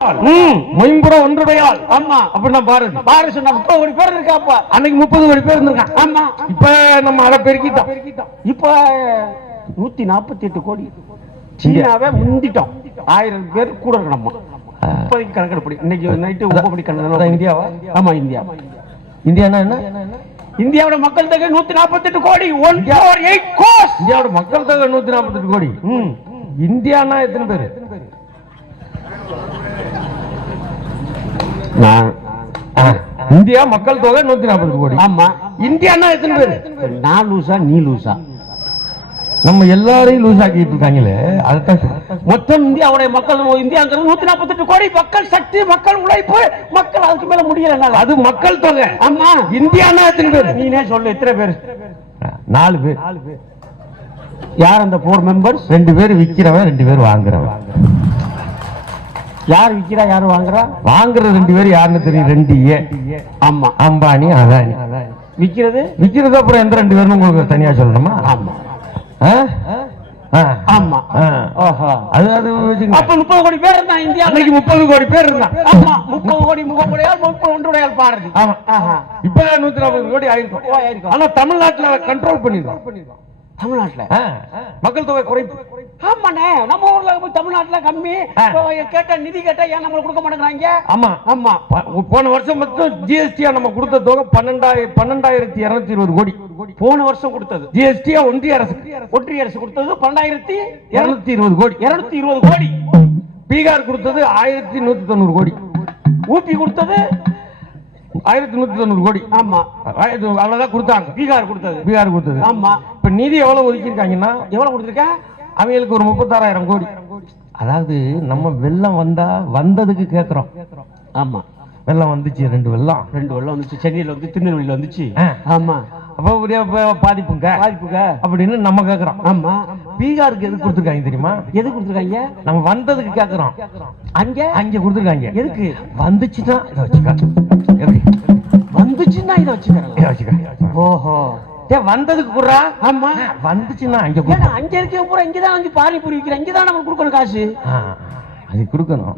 மொயம்புறம் ஒன்றுடையாள். ஆமா அப்படின்னா பாரதி பாரதி சொன்னா 30 கோடி பேர் இருக்காப்பா. அன்னைக்கு 30 கோடி பேர் இருந்திருக்கான். ஆமா இப்ப நம்ம அதை பெருக்கிட்டோம். இப்ப 148 கோடி. சீனாவை முந்திட்டோம். 1000 பேர் கூட இருக்கணும். இப்போதைக்கு கணக்கெடுப்படி இன்னைக்கு நைட்டு 9 மணி கணக்கு. இந்தியாவா? ஆமா இந்தியா. இந்தியானா என்ன? இந்தியாவோட மக்கள் தொகை 148 கோடி. 148 கோடி. இந்தியாவோட மக்கள் தொகை 148 கோடி. இந்தியானா எத்தனை பேரு? இந்தியா மக்கள் தொகை 140 கோடி. ஆமா. இந்தியானா எத்தனை பேரு? நான் லூசா நீ லூசா? நம்ம எல்லாரையும் லூஸ் ஆக்கிட்டு இருக்காங்களே. அதுதான் மொத்தம் இந்தியாவுடைய மக்கள் இந்தியாங்கிறது 148 கோடி. மக்கள் சக்தி, மக்கள் உழைப்பு, மக்கள் அதுக்கு மேல முடியல. அது மக்கள் தொகை. ஆமா. இந்தியானா எத்தனை பேர்? நீனே சொல்லு எத்தனை பேர்? 4 பேர். யார் அந்த 4 மெம்பர்ஸ்? 2 பேர் விக்கிறவன், 2 பேர் வாங்குறவன். யார் விக்கிறா யாரு வாங்குறா? வாங்குற 2 பேர் யாருன்னு தெரியும்? 2 ஆமா. அம்பானி அதானி. விக்கிறது அப்புறம் எந்த 2 பேரும் உங்களுக்கு தனியா சொல்லணுமா? ஆமா ஆமா. அது அப்ப 30 கோடி பேர் இருந்தான் இந்தியா. அன்னைக்கு 30 கோடி பேர் இருந்தான். ஆமா 30 கோடி முகமுடையால் 30 ஒன்றுடையால் பாரதி. ஆமா. இப்ப 140 கோடி ஆயிருக்கும். ஆனா தமிழ்நாட்டுல கண்ட்ரோல் பண்ணிருக்கோம். தமிழ்நாட்டுல மக்கள் தொகை குறைப்பு. ஆமாண்ணே. நம்ம ஊர்ல தமிழ்நாட்டுல கம்மி. கேட்ட நிதி கேட்டா ஏன் நம்மளுக்கு கொடுக்க மாட்டேங்கிறாங்க? ஆமா ஆமா. போன வருஷம் மட்டும் ஜிஎஸ்டியா நம்ம கொடுத்த தொகை 12,220 கோடி. போன வருஷம் கொடுத்தது ஜிஎஸ்டியா ஒன்றிய அரசு கொடுத்தது 12,220 கோடி. 220 கோடி. பீகார் கொடுத்தது 1,190 கோடி. ஊபி கொடுத்தது 1,190 கோடி. ஆமா. அவ்வளவுதான் கொடுத்தாங்க. பீகார் கொடுத்தது. ஆமா. இப்ப நிதி எவ்வளவு ஒதுக்கிருக்காங்கன்னா எவ்வளவு கொடுத்திருக்கேன்? அவங்களுக்கு ஒரு 36,000 கோடி. அதாவது நம்ம வெள்ளம் வந்ததுக்கு கேக்குறோம். ஆமா. வெள்ளம் வந்துச்சு. 2 வெள்ளம் வந்துச்சு. சென்னையில வந்து திருநெல்வேலியில வந்துச்சு. ஆமா. அப்ப பாதிப்புங்க அப்படின்னு நம்ம கேக்குறோம். ஆமா. பீகாருக்கு எதுக்கு கொடுத்துருக்காங்க தெரியுமா? எதுக்கு கொடுத்துருக்காங்க? நம்ம வந்ததுக்கு கேக்குறோம். அங்க கொடுத்துருக்காங்க. எதுக்கு? வந்துச்சுன்னா இதை வச்சுக்க. எப்படி வந்துச்சுன்னா இதை வச்சுக்க. ஓஹோ. வந்ததுக்கு கூட. ஆமா. வந்துச்சுன்னா அங்க இருக்க பூரா இங்கதான் வந்து பானிபூரி விற்கிறேன். இங்கதான் நம்ம கொடுக்கணும் காசு. அது கொடுக்கணும்.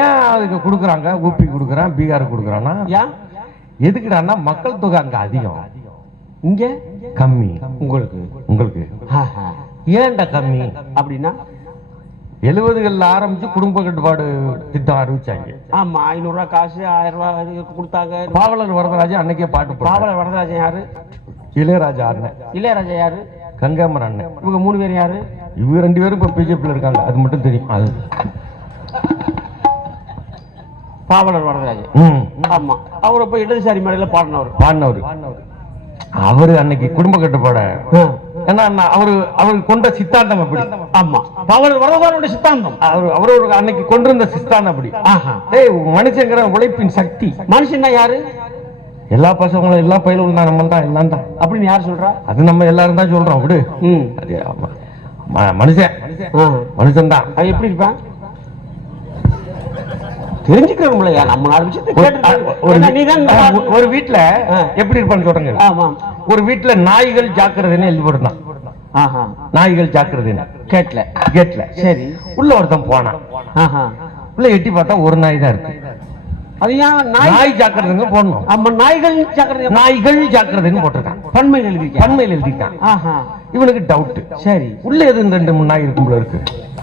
ஏன் அதுக்கு கொடுக்குறாங்க? ஊபி கொடுக்குறான், பீகார் கொடுக்குறான்னா எதுக்குடான்னா மக்கள் தொகை அங்க அதிகம், இங்க கம்மி. உங்களுக்கு ஏன்டா கம்மி அப்படின்னா 70களில் ஆரம்பிச்சு குடும்ப கட்டுப்பாடு திட்டம் அறிவிச்சாங்க. ஆமா. 500 ரூபாய் காசு, 1000 ரூபாய் கொடுத்தாங்க. பாவலர் வரதராஜன் அன்னைக்கே பாட்டு. பாவலர் வரதராஜன் யாரு? இளையராஜா அண்ணன். இளையராஜா யாரு? கங்காமர் அண்ணன். இவங்க 3 பேர் யாரு? இவங்க 2 பேரும் இப்ப பிஜேபியில் இருக்காங்க. அது மட்டும் தெரியும். அது பாவலர் வரதராஜன். ஆமா. அவர் இப்ப இடதுசாரி மேடையில பாடினவர். அவரு அன்னைக்கு குடும்ப கட்டுப்பாட அவரு கொண்ட சித்தாந்தம் அப்படி. ஆமா. பாவலர் வரதராஜனுடைய சித்தாந்தம் அவரோட அன்னைக்கு கொண்டிருந்த சித்தாந்தம் அப்படி. மனுஷங்கிற உழைப்பின் சக்தி. மனுஷன்னா யாரு? எல்லா பசங்களும் எல்லா பயிலும் தான், நம்ம தான் எல்லாம் தான் அப்படின்னு யார் சொல்றா? அது நம்ம எல்லாரும் தான் சொல்றோம். அப்படி மனுஷன் தான். அது எப்படி இருப்பான் தெரிஞ்சுக்கிறோம்லையா? நம்ம 4 விஷயத்தை ஒரு வீட்டுல எப்படி இருப்பான்னு சொல்றேங்க. ஒரு வீட்டுல நாய்கள் ஜாக்கிரதைன்னு எழுதி போட்டுதான். நாய்கள் ஜாக்கிரதைன்னு கேட்ல. சரி. உள்ள ஒருத்தன் போனான். உள்ள எட்டி பார்த்தா ஒரு நாய் தான் இருக்கு. அது ஏன் நாய் ஜாக்கிரதைங்க போடணும்? ஆமா. நாய்கள் ஜாக்கிரதைன்னு போட்டிருக்கான். பன்மையில் எழுதிருக்கான். இவனுக்கு டவுட். சரி. உள்ள எது 2-3 நாய் இருக்கும் போல இருக்கு.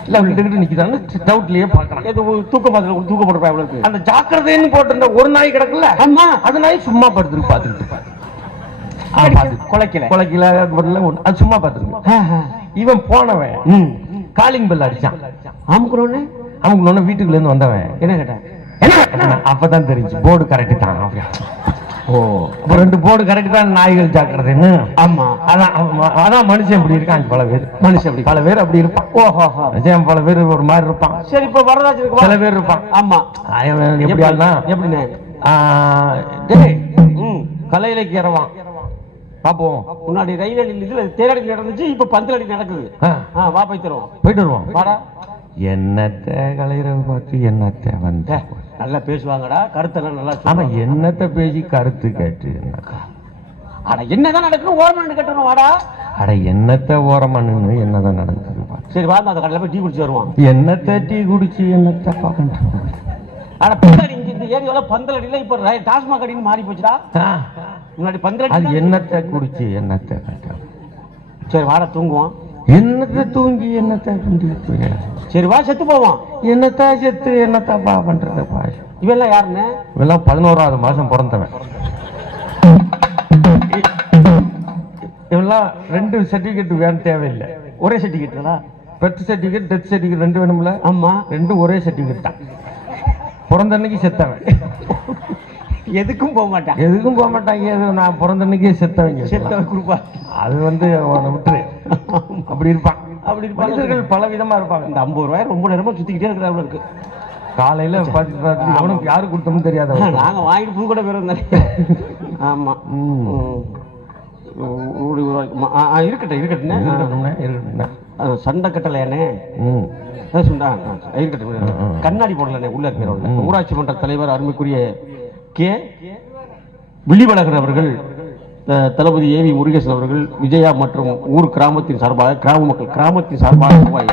இல்ல விட்டுக்கிட்டு நிக்குதான்னு டவுட்லயே பாக்கலாம். தூக்கப்பட்டு அந்த ஜாக்கிரதைன்னு போட்டிருந்த ஒரு நாய் கிடக்குல்ல. ஆமா. அது நாய் சும்மா படுத்துருக்கு. பாத்துக்கிட்டு கொலைக்கல அது சும்மா பாத்துருக்கு. இவன் போனவன் காலிங் பெல் அடிச்சான். அமுக்குனோன்னு வீட்டுக்குள்ள இருந்து வந்தவன் என்ன கேட்டான்? அப்பதான் தெரிஞ்சு போர்டு கரெக்ட் தான். ஓ, 2 போர்டு கரெக்ட் தான். நாய்கள் ஜாக்கிரதைன்னு. ஆமா. அதான் மனுஷன் இப்படி இருக்கான். பல பேர் அப்படி இருப்பான். ஓஹோ. பல பேர் ஒரு மாதிரி இருப்பான். சரி. இப்ப வரதாச்சு பல பேர் இருப்பான். ஆமா. எப்படி எப்படின்னு கலை இலக்கியறவான் பாப்போம். முன்னாடி ரயில் இதுல தேரடி நடந்துச்சு. இப்ப பந்தலடி நடக்குது. வா போயிட்டு வருவோம். வாடா. என்னத்த கலையரவு பார்த்து என்னத்த வந்த நல்லா பேசுவாங்கடா. கருத்தெல்லாம் நல்லா. ஆமா. என்னத்த பேசி கருத்து கேட்டு என்னதான் நடக்கணும்? ஓரமண்ணு கட்டணும். வாடா. அட என்னத்த ஓரமண்ணு என்னதான் நடக்குது. சரி வா அந்த கடையில் போய் டீ குடிச்சு வருவான். என்னத்த டீ குடிச்சு என்னத்த பார்க்கணும். ஆனா பந்தல் இங்க இந்த ஏரியாவில பந்தல் அடியில இப்ப டாஸ்மாக் அடின்னு மாறி போச்சுடா. முன்னாடி பந்தல் அது என்னத்த குடிச்சு என்னத்த. சரி வாட தூங்குவோம். என்னத்த தூங்கி என்னத்த குடிச்சு. சரி வா செத்து போவோம். என்னத்த செத்து என்னத்தப்பா பண்றதுப்பா. இவெல்லாம் யாருன்னு? இவெல்லாம் 11வது மாசம் பிறந்தவன். இவெல்லாம் 2 சர்டிபிகேட் வேணும் தேவையில்லை. ஒரே சர்டிபிகேட் தான். பர்த் சர்டிபிகேட் டெத் சர்டிபிகேட் 2 வேணும்ல. ஆமா 2 ஒரே சர்டிபிகேட் தான். பிறந்த அன்னைக்கு செத்தவன். எதுக்கும் போக மாட்டான். எதுக்கும் போக மாட்டாங்க. நான் பிறந்த அன்னைக்கே செத்தவங்க. செத்தவன் கொடுப்பா. அது வந்து விட்டுரு. அப்படி இருப்பான். அப்படி மனிதர்கள் பல விதமா இருப்பாங்க. இந்த 50 ரூபாய் ரொம்ப நேரமா சுத்திக்கிட்டே இருக்கிற இருக்கு. காலையில அவனுக்கு யாரு கொடுத்தோம்னு தெரியாத. நாங்க வாங்கிட்டு பூ கூட போயிருந்தேன். ஆமா இருக்கட்டும் இருக்கட்டும். சண்டை கட்டலையானே இருக்கட்டும். கண்ணாடி போடலண்ணே உள்ள இருக்கிற ஊராட்சி மன்ற தலைவர் அருமைக்குரிய கே விழிவழகர் அவர்கள், தளபதி ஏவி முருகேசன் அவர்கள், விஜயா மற்றும் ஊர் கிராமத்தின் சார்பாக கிராம மக்கள் கிராமத்தின் சார்பாக ரூபாய்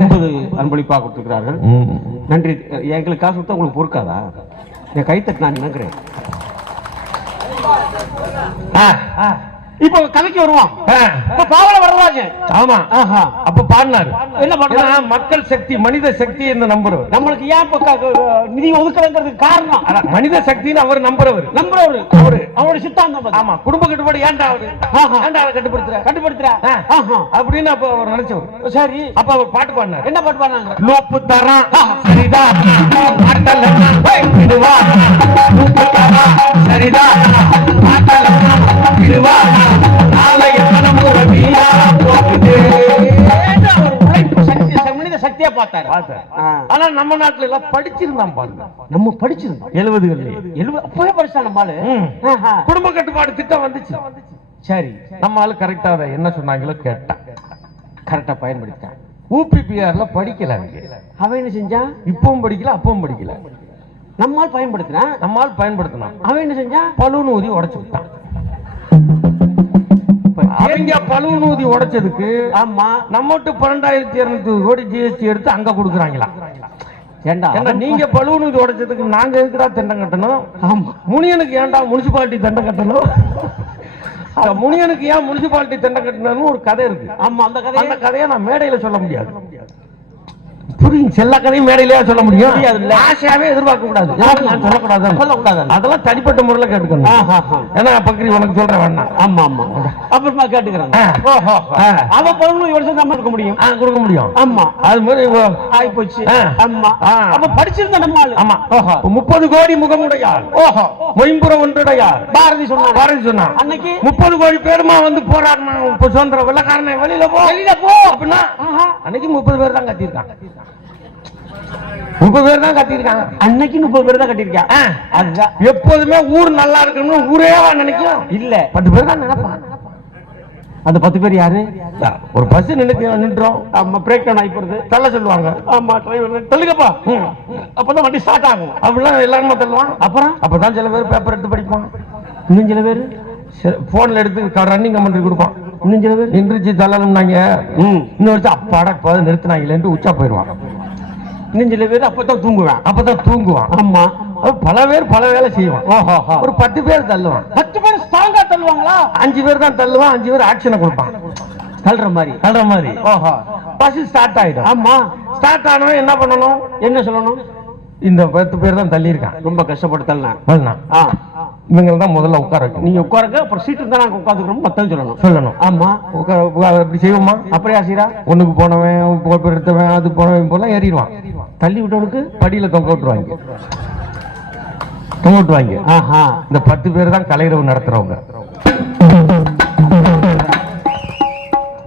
50 அன்பளிப்பாக கொடுத்திருக்கிறார்கள். நன்றி. எங்களுக்கு காசு கொடுத்தா உங்களுக்கு பொறுக்காதா? என் கைத்தட்டு நான் நினைக்கிறேன். இப்ப கதைக்கு வருவோம். பாவல வரலாங்க. ஆமா அப்ப பாடினாரு. என்ன பண்ணா மக்கள் சக்தி மனித சக்தி என்று நம்புறவர். நம்மளுக்கு ஏன் நிதி ஒதுக்கலங்கிறதுக்கு காரணம் மனித சக்தின்னு அவர் நம்புறவர். அவரு அவரோட சித்தாந்தம். ஆமா குடும்ப கட்டுப்பாடு ஏன்டா அவரு ஏன்டா கட்டுப்படுத்துற அப்படின்னு அப்ப அவர் நினைச்சவர். சரி அப்ப அவர் பாட்டு பாடினார். என்ன பாட்டு பாடினாங்க? லோப்பு தரம் சரிதா சரிதா சக்தியா பார்த்தாரு. ஆனா நம்ம நாட்டுல எல்லாம் படிச்சிருந்தான் பாருங்க. நம்ம படிச்சிருந்தோம் 70 அப்பவே படிச்சா நம்மால குடும்ப கட்டுப்பாடு திட்டம் வந்துச்சு. சரி நம்ம ஆளு கரெக்டா அதை என்ன சொன்னாங்களோ கேட்டா கரெக்டா பயன்படுத்தான். ஊபிபிஆர்ல படிக்கல. அவன் என்ன செஞ்சா? இப்பவும் படிக்கல அப்பவும் படிக்கல. நம்மால் பயன்படுத்தினான். அவன் என்ன செஞ்சா? பலூன் ஊதி உடைச்சு விட்டான். அவங்க பலூன் ஊதி உடைச்சதுக்கு ஆமா நம்மட்டு 12,200 கோடி ஜிஎஸ்டி எடுத்து அங்க கொடுக்குறாங்களா? ஏண்டா நீங்க பலூன் ஊதி உடைச்சதுக்கு நாங்க எதுக்குடா தண்டம் கட்டணும்? முனியனுக்கு ஏன்டா முனிசிபாலிட்டி தண்டம் கட்டணும்? முனியனுக்கு ஏன் முனிசிபாலிட்டி தண்டம் கட்டணும்னு ஒரு கதை இருக்கு. ஆமா அந்த கதையை நான் மேடையில சொல்ல முடியாது. புரியுங்க. எல்லா கதையும் மேடையிலேயே சொல்ல முடியும். ஆசையாவே எதிர்பார்க்க கூடாது. சொல்லக்கூடாது. அதெல்லாம் தனிப்பட்ட முறையில் கேட்டுக்கணும். ஏன்னா பக்ரி உனக்கு சொல்றேன் வேணாம். ஆமா ஆமா அப்புறமா கேட்டுக்கிறேன். அவன் பொருள் இவ்வளவு நம்ம இருக்க முடியும். கொடுக்க முடியும். ஆமா அது மாதிரி ஆகி போச்சு. ஆமா அப்ப படிச்சிருந்த நம்ம ஆளு. ஆமா 30 கோடி முகமுடையாள். ஓஹோ மொயம்புற ஒன்றுடையாள். பாரதி சொன்னா அன்னைக்கு 30 கோடி பேருமா வந்து போராடினான். சுதந்திர வெள்ளக்காரனை வெளியில போ அப்படின்னா அன்னைக்கு 30 பேர் தான் கத்திருக்காங்க. 30 பேர் தான் கட்டிருக்காங்க. அன்னைக்கு 30 பேர் தான் கட்டிருக்காங்க. அதுதான் எப்போதுமே ஊர் நல்லா இருக்கணும் ஊரே நினைக்கும். இல்ல 10 பேர் தான் நினைப்பான். அந்த 10 பேர் யாரு? ஒரு பஸ் நின்றுறோம். ஆமா பிரேக் டவுன் ஆகி போறது தள்ள சொல்லுவாங்க. ஆமா டிரைவர் தள்ளுங்கப்பா. அப்பதான் வண்டி ஸ்டார்ட் ஆகும். அப்படிலாம் எல்லாருமே தள்ளுவான். அப்பதான் சில பேர் பேப்பர் எடுத்து படிப்பான். இன்னும் சில பேர் போன்ல எடுத்து ரன்னிங் கமெண்ட்ரி கொடுப்பான். இன்னும் சில பேர் நின்றுச்சு தள்ளணும்னாங்க. இன்னொரு அப்பாடா நிறுத்தினாங்களேன்ட்டு உச்சா போயிடுவான். இன்னும் சில பேர் அப்பதான் தூங்குவான். ஆமா பல பேர் பல வேலை செய்வான். ஒரு 10 பேர் தள்ளுவான். 10 பேர் ஸ்ட்ராங்கா தள்ளுவாங்களா? 5 பேர் தான் தள்ளுவான். 5 பேர் ஆக்ஷனை கொடுப்பான். தள்ளுற மாதிரி பஸ் ஸ்டார்ட் ஆயிடும். ஆமா ஸ்டார்ட் ஆனவன் என்ன பண்ணணும்? என்ன சொல்லணும்? இந்த 10 பேர் தான் தள்ளி இருக்கான். ரொம்ப கஷ்டப்பட்டு தள்ளலாம். இவங்க தான் முதல்ல உட்கார வைக்கணும். நீங்க உட்காருங்க. அப்புறம் சீட்டு தான் நாங்க உட்காந்துக்கிறோம். மத்தம் சொல்லணும். ஆமா இப்படி செய்வோமா? அப்படியா சீரா? ஒண்ணுக்கு போனவன் எடுத்தவன் அது போனவன் போல ஏறிடுவான். தள்ளி விட்டவனுக்கு படியில தொங்க விட்டுருவாங்க. இந்த 10 பேர் தான் கலைரவு நடத்துறவங்க.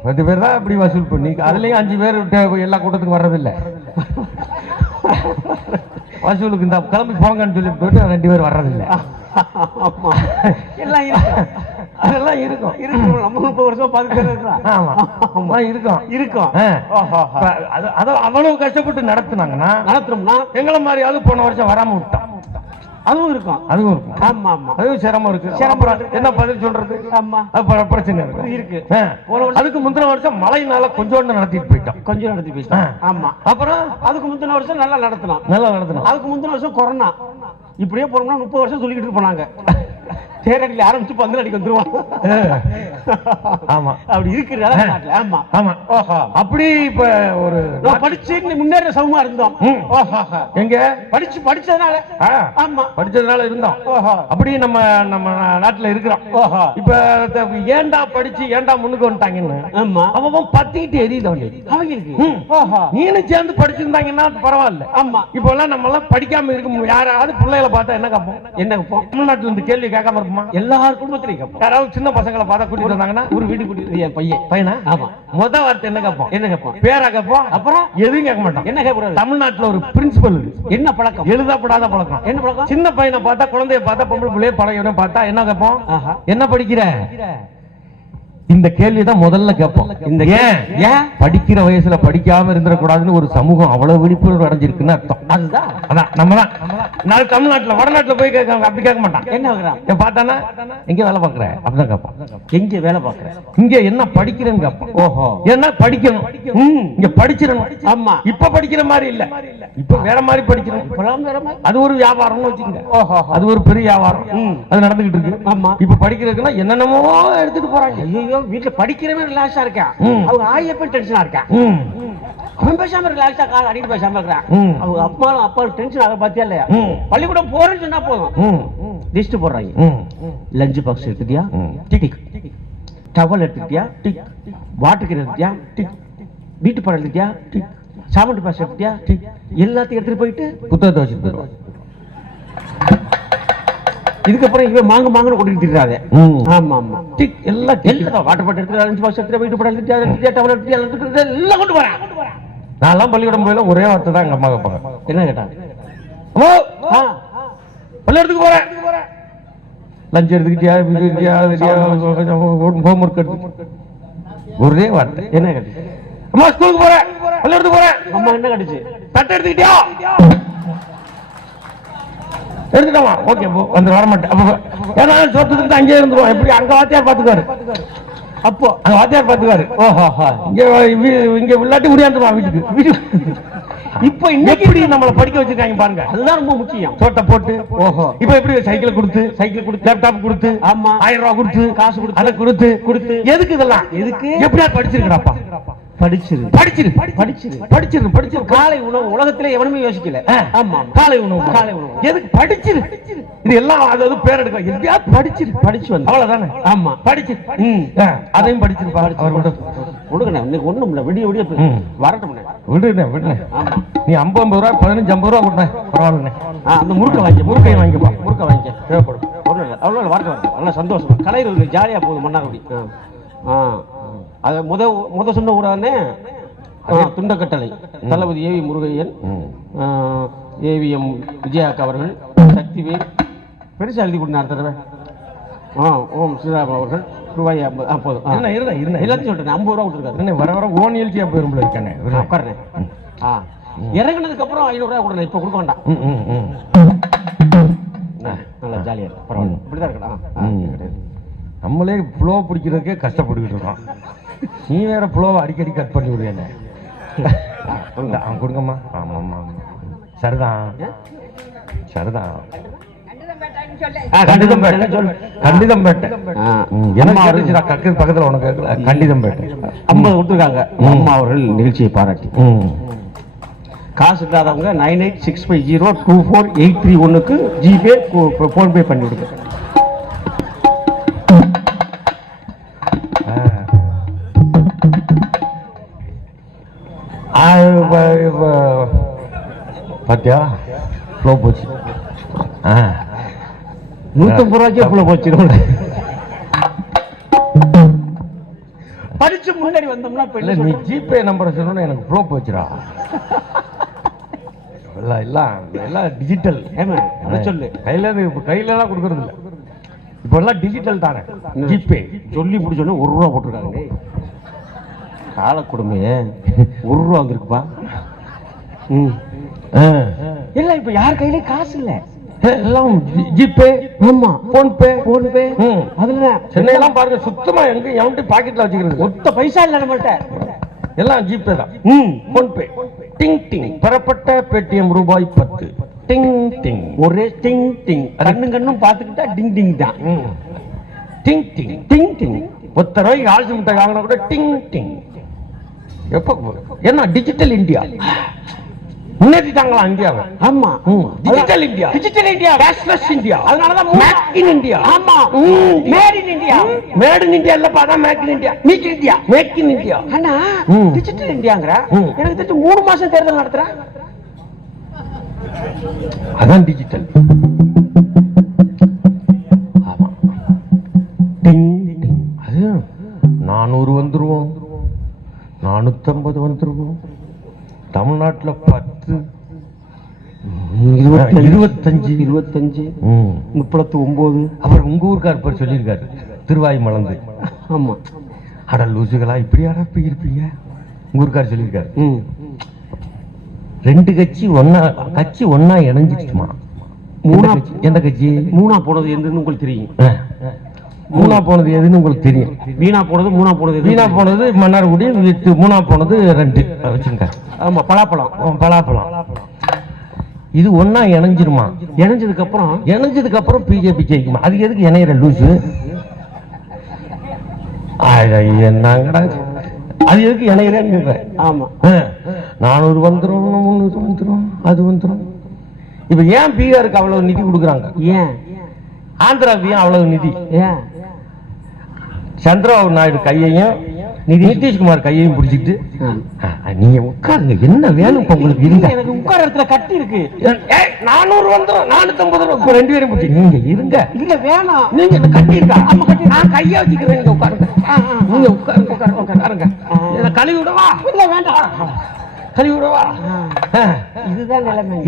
10 பேர் தான் அப்படி வசூல் பண்ணி அதுலயும் 5 பேர் எல்லா கூட்டத்துக்கும் வர்றதில்லை. வசூலுக்கு இந்த கிளம்பி போங்கன்னு சொல்லி போயிட்டு 2 பேர் வர்றதில்லை. அதெல்லாம் இருக்கும். நம்ம 30 வருஷம் 10 பேர் இருக்கும். அவ்வளவு கஷ்டப்பட்டு நடத்துனாங்கன்னா எங்களை மாதிரி போன வருஷம் வராம விட்டான். அதுவும் இருக்கும். அதுவும் இருக்கும். ஆமா ஆமா, அதுவும் சிரமம் இருக்கு. சிரமம் என்ன பதில் சொல்றது? ஆமா, பிரச்சனை இருக்கு. அதுக்கு முந்தின வருஷம் மழையினால கொஞ்சோண்டு நடத்திட்டு போயிட்டோம். கொஞ்சம் நடத்தி போயிட்டோம். ஆமா. அப்புறம் அதுக்கு முந்தின வருஷம் நல்லா நடத்தணும். அதுக்கு முந்தின வருஷம் கொரோனா. இப்படியே போனோம்னா 30 வருஷம் சொல்லிக்கிட்டு போனாங்க. தேரடியில் ஆரம்பிச்சு பந்தல் அடிக்க வந்துருவான். ஆமா, அப்படி இருக்கு. ஆமா ஆமா. அப்படி இப்ப ஒரு படிச்சு முன்னேற சமமா இருந்தோம். எங்க படிச்சதுனால ஆமா, படிச்சதுனால இருந்தோம். அப்படி நம்ம நம்ம நாட்டுல இருக்கிறோம். இப்ப ஏண்டா படிச்சு ஏண்டா முன்னுக்கு வந்துட்டாங்கன்னு அவன் பத்திக்கிட்டு எரியுது அவங்களுக்கு. நீனும் சேர்ந்து படிச்சிருந்தாங்கன்னா பரவாயில்ல. ஆமா, இப்ப எல்லாம் நம்ம எல்லாம் படிக்காம இருக்கும். யாராவது பிள்ளைகளை பார்த்தா என்ன கேட்போம்? என்ன கேட்போம்? தமிழ்நாட்டுல இருந்து கேள்வி கேட்காம இருப்போமா? எல்லாரும் குடும்பத்திலையும் கேட்போம். யாராவது சின்ன பசங்களை பார்த்தா கூட்டிட்டு வந்தாங்கன்னா ஒரு வீட்டுக்கு கூட்டிட்டு என் பையனா? ஆமா. முத வார்த்தை என்ன கேட்போம்? என்ன கேட்போம்? பேரா கேட்போம். அப்புறம் எதுவும் கேட்க மாட்டோம். என்ன கேட்கக்கூடாது? தமிழ்நாட்டுல ஒரு பிரின்சிபல் என்ன பழக்கம்? எழுதப்படாத பழக்கம். என்ன பழக்கம்? சின்ன பையனை பார்த்தா, குழந்தைய பார்த்தா, பொம்பளை பிள்ளைய பழைய பார்த்தா என்ன கேட்போம்? என்ன படிக்கிற? இந்த கேள்விதான் முதல்ல கேட்போம். இந்த ஏன் படிக்கிற வயசுல படிக்காம இருந்துடக்கூடாதுன்னு ஒரு சமூகம் அவ்வளவு விழிப்புணர்வு அடைஞ்சிருக்குன்னு அர்த்தம். அதுதான் அதான் நம்ம தான் தமிழ்நாட்டுல வடநாட்டுல போய் கேட்க அப்படி கேட்க மாட்டான். என்ன பார்த்தானா எங்க வேலை பாக்குற அப்படிதான் கேட்பான். எங்க வேலை பாக்குற, இங்க என்ன படிக்கிறேன்னு கேட்பான். ஓஹோ, என்ன படிக்கணும், இங்க படிச்சிடணும். ஆமா, இப்ப படிக்கிற மாதிரி இல்ல, இப்ப வேற மாதிரி படிக்கணும். அது ஒரு வியாபாரம்னு வச்சுக்கோங்க. ஓஹோ, அது ஒரு பெரிய வியாபாரம். அது நடந்துகிட்டு இருக்கு. ஆமா, இப்ப படிக்கிறதுக்குன்னா என்னென்னமோ எடுத்துட்டு போறாங்க. ஐயோ, வீட்டுல படிக்கிறவன் ரிலாக்ஸா இருக்கான், அவங்க ஆயப்ப டென்ஷனா இருக்கான். அவன் பேசாம ரிலாக்ஸா கால் அடிட்டு பேசாம இருக்கான். அவங்க அப்பா டென்ஷன் ஆக பாத்தியா இல்லையா? பள்ளிக்கூடம் போறேன்னு சொன்னா போதும் லிஸ்ட் போடுறாங்க. லஞ்ச் பாக்ஸ் எடுத்துட்டியா? டிக். டவல் எடுத்துட்டியா? டிக். வாட்டர் கேன் எடுத்துட்டியா? டிக். வீட்டு படம் எடுத்துட்டியா? டிக். சாமண்டி பாஸ் எடுத்துட்டியா? டிக். எல்லாத்தையும் எடுத்துட்டு போயிட்டு புத்தகத்தை வச்சுட்டு போயிடுவான். இதுக்கப்புறம் இவன் மாங்கன்னு கொண்டு திட்டாதே. ஆமா ஆமா, டிக். எல்லாம் வாட்டர் பாட்டில் எடுத்து, லஞ்ச் பாக்ஸ் எடுத்து, வீட்டு படம் எடுத்து, டவல் எடுத்து எல்லாம் கொண்டு போறேன். நான் எல்லாம் பள்ளிக்கூடம் போயில ஒரே வார்த்தை தான் எங்க அம்மா கேட்பாங்க. என்ன கேட்டாங்க? பள்ளிக்கூடத்துக்கு போறேன். லஞ்ச் எடுத்துக்கிட்டியா? ஹோம் ஒர்க் எடுத்து ஒரே வார்த்தை. என்ன கேட்டு? அம்மா ஸ்கூலுக்கு போறேன், பள்ளிக்கூடத்துக்கு போறேன். அம்மா என்ன கட்டுச்சு? தட்டை எடுத்துக்கிட்டியா? எடுத்துக்கமா? ஓகே, வந்து வர மாட்டேன். ஏன்னா சொத்துக்கிட்டு அங்கேயே இருந்துருவோம். எப்படி அங்க வாத்தியார் பாத்துக்குவாரு. அப்போ அங்க வாத்தியார் பாத்துக்குவாரு. ஓஹோ, இங்க விளையாட்டி முடியாந்துருவான் வீட்டுக்கு. இப்ப இன்னைக்கு நம்மள படிக்க வச்சிருக்காங்க பாருங்க, அதுதான் ரொம்ப முக்கியம். தோட்ட போட்டு, ஓஹோ, இப்ப எப்படி சைக்கிள் கொடுத்து, லேப்டாப் கொடுத்து, ஆமா, 1000 ரூபாய் கொடுத்து, காசு கொடுத்து, அதை கொடுத்து எதுக்கு இதெல்லாம்? எதுக்கு? எப்படியா படிச்சிருக்கடாப்பா? படிச்சிரு. காலை உணவு உலகத்திலே எவனுமே யோசிக்கல. ஆமா, காலை உணவு எதுக்கு? படிச்சிரு. இது எல்லாம் அதாவது பேர் எடுக்க எப்படியா படிச்சு வந்து அவ்வளவுதானே. ஆமா, படிச்சு அதையும் படிச்சிருப்பா. கொடுக்கணும் இன்னைக்கு ஒண்ணும் இல்ல, விடிய வரட்டும். விடுனே. ஆமா, நீ 50 ரூபாய் 15-50 ரூபாய் கொடுத்தேன் பரவாயில்ல. அந்த முறுக்கை வாங்கிக்க தேவைப்படும். ஒண்ணும் இல்லை, அவ்வளோ வரட்டும். நல்லா சந்தோஷம். கலைகள் ஜாலியா போகுது மன்னார்குடி. அது முத சொன்ன ஊரானே துண்டக்கட்டளை தளபதி ஏவி முருகையன், ஏவிஎம் விஜயாக்கா அவர்கள், சக்திவேல் பெருசா எழுதி கொடுத்தார் தடவை. ஓம் ஸ்ரீராம் அவர்கள் ரூபாய் 50. போதும். எல்லாத்தையும் சொல்றேன். 50 ரூபா கொடுத்துருக்காரு. வர ஓன் எழுச்சியா போயிரும்ல இருக்கானே. உட்கார்றேன். இறங்கினதுக்கு அப்புறம் 500 ரூபாய் கொடுறேன். இப்ப கொடுக்க வேண்டாம். நல்லா ஜாலியா இருக்கு. பரவாயில்ல, இப்படிதான் இருக்கா? நம்மளே புளோ பிடிக்கிறதுக்கே கஷ்டப்பட்டுக்கிட்டு இருக்கோம். நீ வேற புளோவை அடிக்கடி கட் பண்ணி விடுவேன். கொடுங்கம்மா. ஆமாம்மா, சரிதான். கண்டிதம்பேட்டை எனக்கு பக்கத்துல உனக்கு கண்டிதம்பேட்டை 50 கொடுத்துருக்காங்க. அம்மா அவர்கள் நிகழ்ச்சியை பாராட்டி. காசு இல்லாதவங்க 9865024831 ஜிபே போன்பே பண்ணி விடுங்க. பாத்தியா ஃப்ளோ போச்சு. 150 ரூபாய்க்கே ஃப்ளோ போச்சு. படிச்சு முன்னாடி வந்தோம்னா நீ ஜிபே நம்பரை சொன்னா எனக்கு ஃப்ளோ போச்சுடா. எல்லாம் டிஜிட்டல். சொல்லு, கையிலலாம் கொடுக்கறது இல்லை. இப்ப எல்லாம் டிஜிட்டல் தானே. ஜிபே சொல்லி முடிச்சோன்னு 1 ரூபா போட்டிருக்காங்க. கால கொடுமையே 1 ரூபா வந்துருக்குப்பா. இல்ல இப்ப யார் கையிலயும் காசு இல்ல. எல்லாம் ஜிபே, ஆமா போன் பே. அதுல சென்னையெல்லாம் பாருங்க சுத்தமா எங்க எவன்ட்டு பாக்கெட்ல வச்சுக்கிறது ஒத்த பைசா இல்ல நம்மள்ட்ட. எல்லாம் ஜிபே தான். போன் பே. டிங் டிங் பெறப்பட்ட பேடிஎம் ரூபாய் 10. டிங் டிங் ஒரே டிங் டிங், கண்ணும் பாத்துக்கிட்டா டிங் டிங் தான். டிங் டிங் டிங் டிங். 10 ரூபாய்க்கு ஆல்சி முட்டை வாங்கினா கூட டிங் டிங். எப்ப என்ன டிஜிட்டல் இந்தியா முன்னேற்றிட்டாங்களா இந்தியாவை? ஆமா, digital India, digital India, cashless India. அதனாலதான் மேக் இன் இந்தியா. ஆமா, made in India. Made in India இல்லப்பா, அதான் make in India. Make in India, make in India. அண்ணா டிஜிட்டல் இந்தியாங்கற எனக்கு தெரிஞ்சு 3 மாசம் தேர்தல் நடத்துறா. அதான் டிஜிட்டல். ஆமா, டிங் டிங். அது 400 வந்துருவோம், 450 வந்துருவோம். தமிழ்நாட்டுல 10, 25, 39. அப்புறம் உங்க ஊருக்கார் பேர் சொல்லியிருக்காரு, திருவாய் மலர்ந்து. ஆமா, அட லூசுகளா இப்படி யாரா போய் இருப்பீங்க? உங்க ஊருக்கார் சொல்லியிருக்காரு. 2 கட்சி ஒன்னா இணைஞ்சிச்சுமா. எந்த கட்சி மூணா போனது எதுன்னு உங்களுக்கு தெரியும்? மூணா போனது எதுன்னு உங்களுக்கு தெரியும்? வீணா போனது, மூணா போனது. வீணா போனது மன்னார்குடி, மூணா போனது 2 வச்சுங்க. ஆமா, பலாப்பழம். இது ஒன்னா இணைஞ்சிருமா? இணைஞ்சதுக்கு அப்புறம் பிஜேபி ஜெயிக்குமா? அது எதுக்கு இணையிற லூசு? என்னங்கடா அது எதுக்கு இணையிறேன்னு. ஆமா, 400 வந்துரும், 300 வந்துரும், அது வந்துரும். இப்ப ஏன் பீகாருக்கு அவ்வளவு நிதி கொடுக்குறாங்க? ஏன் ஆந்திராவுக்கு ஏன் அவ்வளவு நிதி? ஏன் சந்திரபாபு நாயுடு கையையும் நிதிஷ்குமார் கையையும் பிடிச்சிட்டு நீங்க உட்காருங்க, என்ன வேணும் உங்களுக்கு? இருங்க, எனக்கு உட்கார இடத்துல கட்டி இருக்கு. 400 வந்துரும், 450 2 பேரும் பிடிச்சி நீங்க இருங்க. இல்ல வேணாம், நீங்க கட்டி இருக்கா? ஆமா கட்டி, நான் கையை வச்சுக்கிறேன், நீங்க உட்காருங்க. நீங்க உட்காருங்க. கழுவி விடவா? இல்ல வேண்டாம், கழுவி விடவா?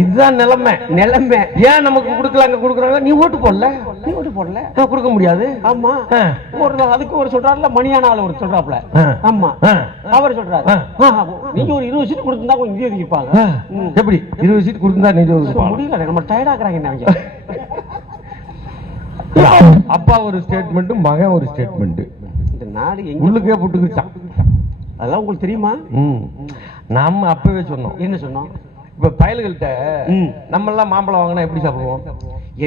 இதுதான் நிலைமை. ஏன் நமக்கு கொடுக்கல, அங்க கொடுக்குறாங்க? நீ ஓட்டு போடல, கொடுக்க முடியாது. ஆமா, அதுக்கு ஒரு சொல்றாருல, மணியான ஆள் ஒரு சொல்றாப்ல. ஆமா, அவர் சொல்றாரு நீங்க ஒரு 20 சீட் கொடுத்தா கொஞ்சம் நிதி ஒதுக்கிப்பாங்க. எப்படி 20 சீட் கொடுத்தா நிதி ஒதுக்கிப்பாங்க? முடியல, நம்ம டயர்ட் ஆக்குறாங்க. அப்பா ஒரு ஸ்டேட்மெண்ட், மகன் ஒரு ஸ்டேட்மெண்ட். இந்த நாடு உள்ளுக்கே போட்டுக்கிச்சான். அதெல்லாம் உங்களுக்கு தெரியுமா? நாம அப்பவே சொன்னோம். என்ன சொன்னோம்? இப்ப பயல்கள்கிட்ட நம்ம எல்லாம் மாம்பழம் வாங்கினா எப்படி சாப்பிடுவோம்?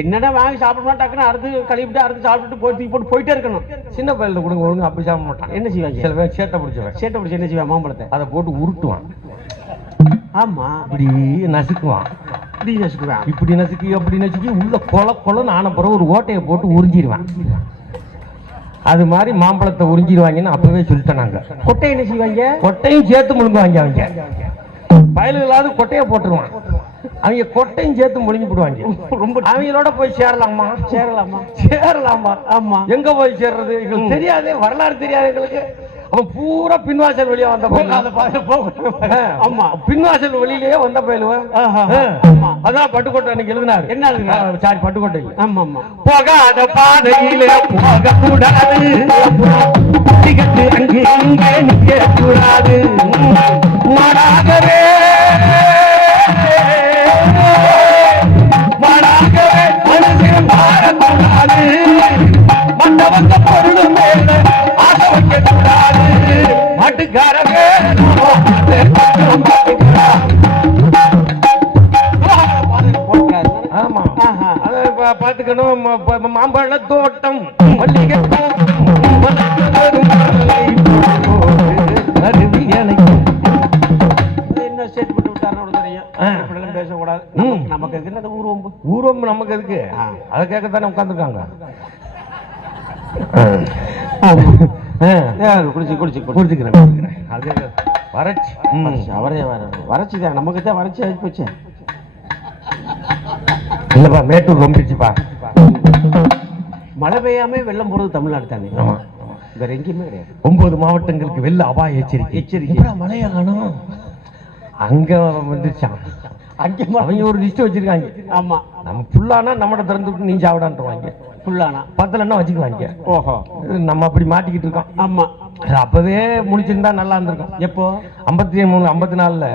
என்னடா வாங்கி சாப்பிடணும், டக்குன்னு அடுத்து கழுவிட்டு அடுத்து சாப்பிட்டுட்டு போயிட்டே இருக்கணும். சின்ன பயல்ல கொடுங்க, ஒழுங்கு அப்படி சாப்பிட மாட்டான். என்ன செய்வாங்க? சில பேர் சேட்டை பிடிச்சி என்ன செய்வான்? மாம்பழத்தை அதை போட்டு உருட்டுவான். ஆமா, இப்படி நசுக்குவான், இப்படி நசுக்கி அப்படி நசுக்கி உள்ள கொலன்னு ஆன பிறகு ஒரு ஓட்டையை போட்டு உறிஞ்சிருவான். அது மாதிரி மாம்பழத்தை உறிஞ்சிருவாங்கன்னு அப்பவே சொல்லிட்டேன் நாங்க. கொட்டை என்ன செய்வாங்க? கொட்டையும் சேர்த்து முழுங்குவாங்க. அவங்க பயலுகளாவது கொட்டையை போட்டுருவான், அவங்க கொட்டையும் சேர்த்து முழுங்கி போடுவாங்க. ரொம்ப அவங்களோட போய் சேரலாமா? ஆமா, எங்க போய் சேர்றது? எங்களுக்கு தெரியாது, வரலாறு தெரியாது எங்களுக்கு. அவன் பூரா பின்வாசல் வழியா வந்த பின்வாசல் வழியிலேயே வந்த பயிலுவன். அதான் பட்டுக்கோட்டை அன்னைக்கு எழுதினாரு. என்ன? சாரி, பட்டுக்கோட்டை. ஆமா, போகாத பாதையிலே போக கூடாது, அங்கே இங்கே நிற்க கூடாது, மாடாகவே மனுஷன் மாறக்கூடாது, மண்டவங்க பொருள் மேல ஆசை வைக்க கூடாது, மாட்டுக்காரவே ஆமா. அதை பார்த்துக்கணும். மாம்பழ தோட்டம், மல்லிகை பேசக்கூடாது. நமக்கு எதுக்கு ஊர்வம்பு? நமக்கு எதுக்கு? அதை கேட்கத்தானே உட்காந்துருக்காங்க. வறட்சிதான் நமக்கு தான், வறட்சி ஆகி போச்சு. இல்லப்பா, மேட்டூர் ரொம்பிடுச்சுப்பா. மழை பெய்யாம வெள்ளம் போறது தமிழ்நாடு தானே, வேற எங்கேயுமே கிடையாது. 9 மாவட்டங்களுக்கு வெள்ள அபாய எச்சரிக்கை. மழையா காணும் அங்க வந்துச்சான். அவங்க ஒரு லிஸ்ட் வச்சிருக்காங்க. ஆமா, நம்ம புல்லானா நம்மட திறந்து நீ சாவிடான்றாங்க. புல்லானா 10லன்னா வச்சுக்குவாங்க. ஓஹோ, நம்ம அப்படி மாட்டிக்கிட்டு இருக்கோம். ஆமா, அப்பவே முடிச்சிருந்தா நல்லா இருந்திருக்கும். எப்போ 53 54ல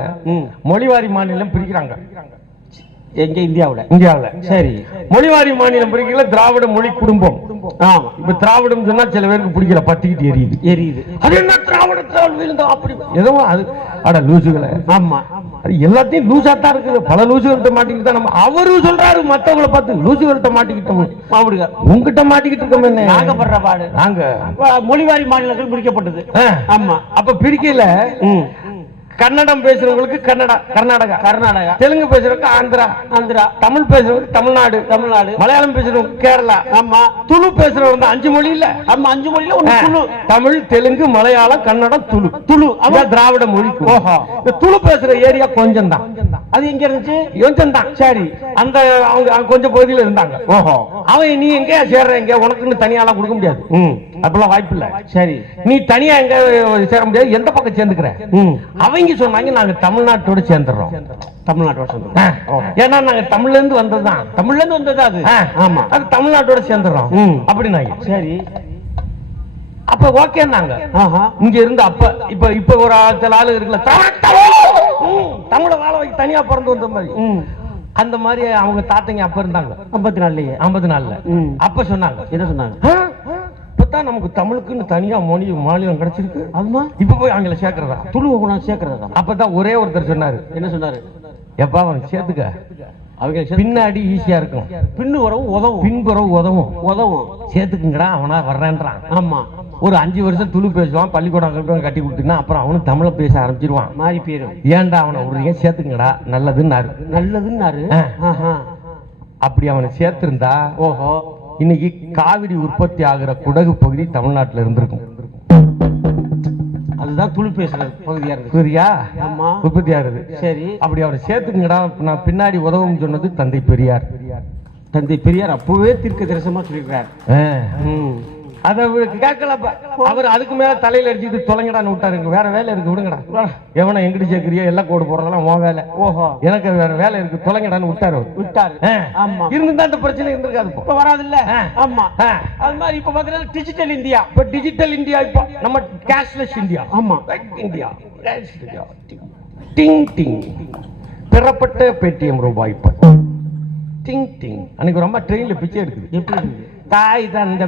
மொழிவாரி மாநிலம் பிரிக்கிறாங்க. எங்க இந்தியாவுல சரி. மொழிவாரி மாநிலம் பிரிக்கல, திராவிட மொழி குடும்பம். ஆமா. இப்ப திராவிடம் சொன்னா சில பேருக்கு பிடிக்கல, பத்திக்கிட்டு எரியுது. அது என்ன திராவிட அப்படி ஏதோ அது அட லூசுகளை. ஆமா, அது எல்லாத்தையும் லூசாத்தான் இருக்குது. பல லூசுகள்கிட்ட மாட்டிக்கிட்டு தான் நம்ம அவரு சொல்றாரு மத்தவங்களை பார்த்து லூசுகள்கிட்ட மாட்டிக்கிட்டோம். அப்படிங்க உங்ககிட்ட மாட்டிக்கிட்டு இருக்கோம். என்ன நாங்க படுற பாடு. நாங்க மொழிவாரி மாநிலங்கள் பிரிக்கப்பட்டது. ஆமா. அப்ப பிரிக்கல. கன்னடம் பேசுறவங்களுக்கு கர்நாடகா, தெலுங்கு பேசுறவங்களுக்கு ஆந்திரா, தமிழ் பேசுறவங்களுக்கு தமிழ்நாடு, மலையாளம் பேசுறவங்களுக்கு கேரளா. ஆமா. துளு பேசுறவங்க 5 மொழி இல்ல. ஆமா, 5 மொழியில ஒண்ணு துளு. தமிழ், தெலுங்கு, மலையாளம், கன்னடம், துளு. அதான் திராவிட மொழி. ஓஹோ. இந்த துளு பேசுற ஏரியா கொஞ்சம் தான். அது எங்க இருந்துச்சு? கொஞ்சம் தான். சரி. அந்த அவங்க கொஞ்சம் பகுதியில இருந்தாங்க. ஓஹோ. அவன் நீ எங்க சேர்றீங்க, உனக்குன்னு தனியாலாம் கொடுக்க முடியாது. அப்பெல்லாம் வாய்ப்பு இல்ல. சரி. நீ தனியா எங்க சேர முடியாது, எந்த பக்கம் சேர்ந்துக்கிற? அவங்க சொன்னாங்க நாங்க தமிழ்நாட்டோட சேர்ந்துறோம். ஏன்னா நாங்க தமிழ்ல இருந்து வந்ததுதான். அது. ஆமா, அது தமிழ்நாட்டோட சேர்ந்துறோம் அப்படின்னாங்க. சரி. அப்ப ஓகே நாங்க இங்க இருந்து அப்ப இப்ப ஒரு சில ஆளு இருக்குல்ல, தமிழ வாழ வைக்க தனியா பிறந்து வந்த மாதிரி. அந்த மாதிரி அவங்க தாத்தங்க அப்ப இருந்தாங்க. 54 அப்ப சொன்னாங்க. என்ன சொன்னாங்க? இப்பதான் நமக்கு தமிழுக்குன்னு தனியா மாநிலம் கிடைச்சிருக்கு. அதுமா இப்ப போய் அவங்கள சேர்க்கிறதா, துளுவ சேர்க்கிறதா. அப்பதான் ஒரே ஒருத்தர் சொன்னாரு. என்ன சொன்னாரு? எப்பா அவன் சேர்த்துக்க, அவங்க பின்னாடி ஈஸியா இருக்கும், பின்புறவு உதவும், சேர்த்துக்குங்கடா அவனா வர்றேன்றான். ஆமா. ஒரு 5 வருஷம் துளு பேசுவான், பள்ளிக்கூடம் கட்டி கொடுத்தீங்கன்னா அப்புறம் அவனு தமிழ பேச ஆரம்பிச்சிருவான். மாறி போயிடும். ஏன்டா அவனை ஒரு சேர்த்துங்கடா, நல்லதுன்னாரு. அப்படி அவனை சேர்த்திருந்தா ஓஹோ இன்னைக்கு காவிரி உற்பத்தி ஆகிற குடகு பகுதி தமிழ்நாட்டில் இருந்திருக்கும். அதுதான் துளு பேசுற பகுதியா இருக்கு. புரியா? ஆமா, உற்பத்தி ஆகுது. சரி. அப்படி அவரை சேர்த்துங்கடா, நான் பின்னாடி உதவும் சொன்னது தந்தை பெரியார் அப்பவே தீர்க்க தரிசனமா சொல்லியிருக்கார். அத கேட்கலப்ப அவர் அதுக்கு மேல தலையில அடிச்சுட்டு தொலைங்கடான்னு விட்டாருங்க. வேற வேலை இருக்கு, விடுங்கடா. எவனை எங்கிட்டு சேர்க்கிறியோ எல்லாம் கோடு போடுறதெல்லாம் உன் வேலை. ஓஹோ, எனக்கு வேற வேலை இருக்கு, தொலைங்கடான்னு விட்டாரு. ஆமா, இருந்தா அந்த பிரச்சனை இருந்திருக்காது. இப்ப வராது இல்ல. ஆமா, அது மாதிரி இப்ப பாத்தீங்கன்னா டிஜிட்டல் இந்தியா, இப்ப நம்ம கேஷ்லெஸ் இந்தியா. ஆமா, இந்தியா டிங் டிங் பெறப்பட்ட பேடிஎம் ரூபாய் டிங் டிங். அன்னைக்கு ரொம்ப ட்ரெயின்ல பிச்சை எடுக்குது. எப்படி இருக்குது? தாய் தந்த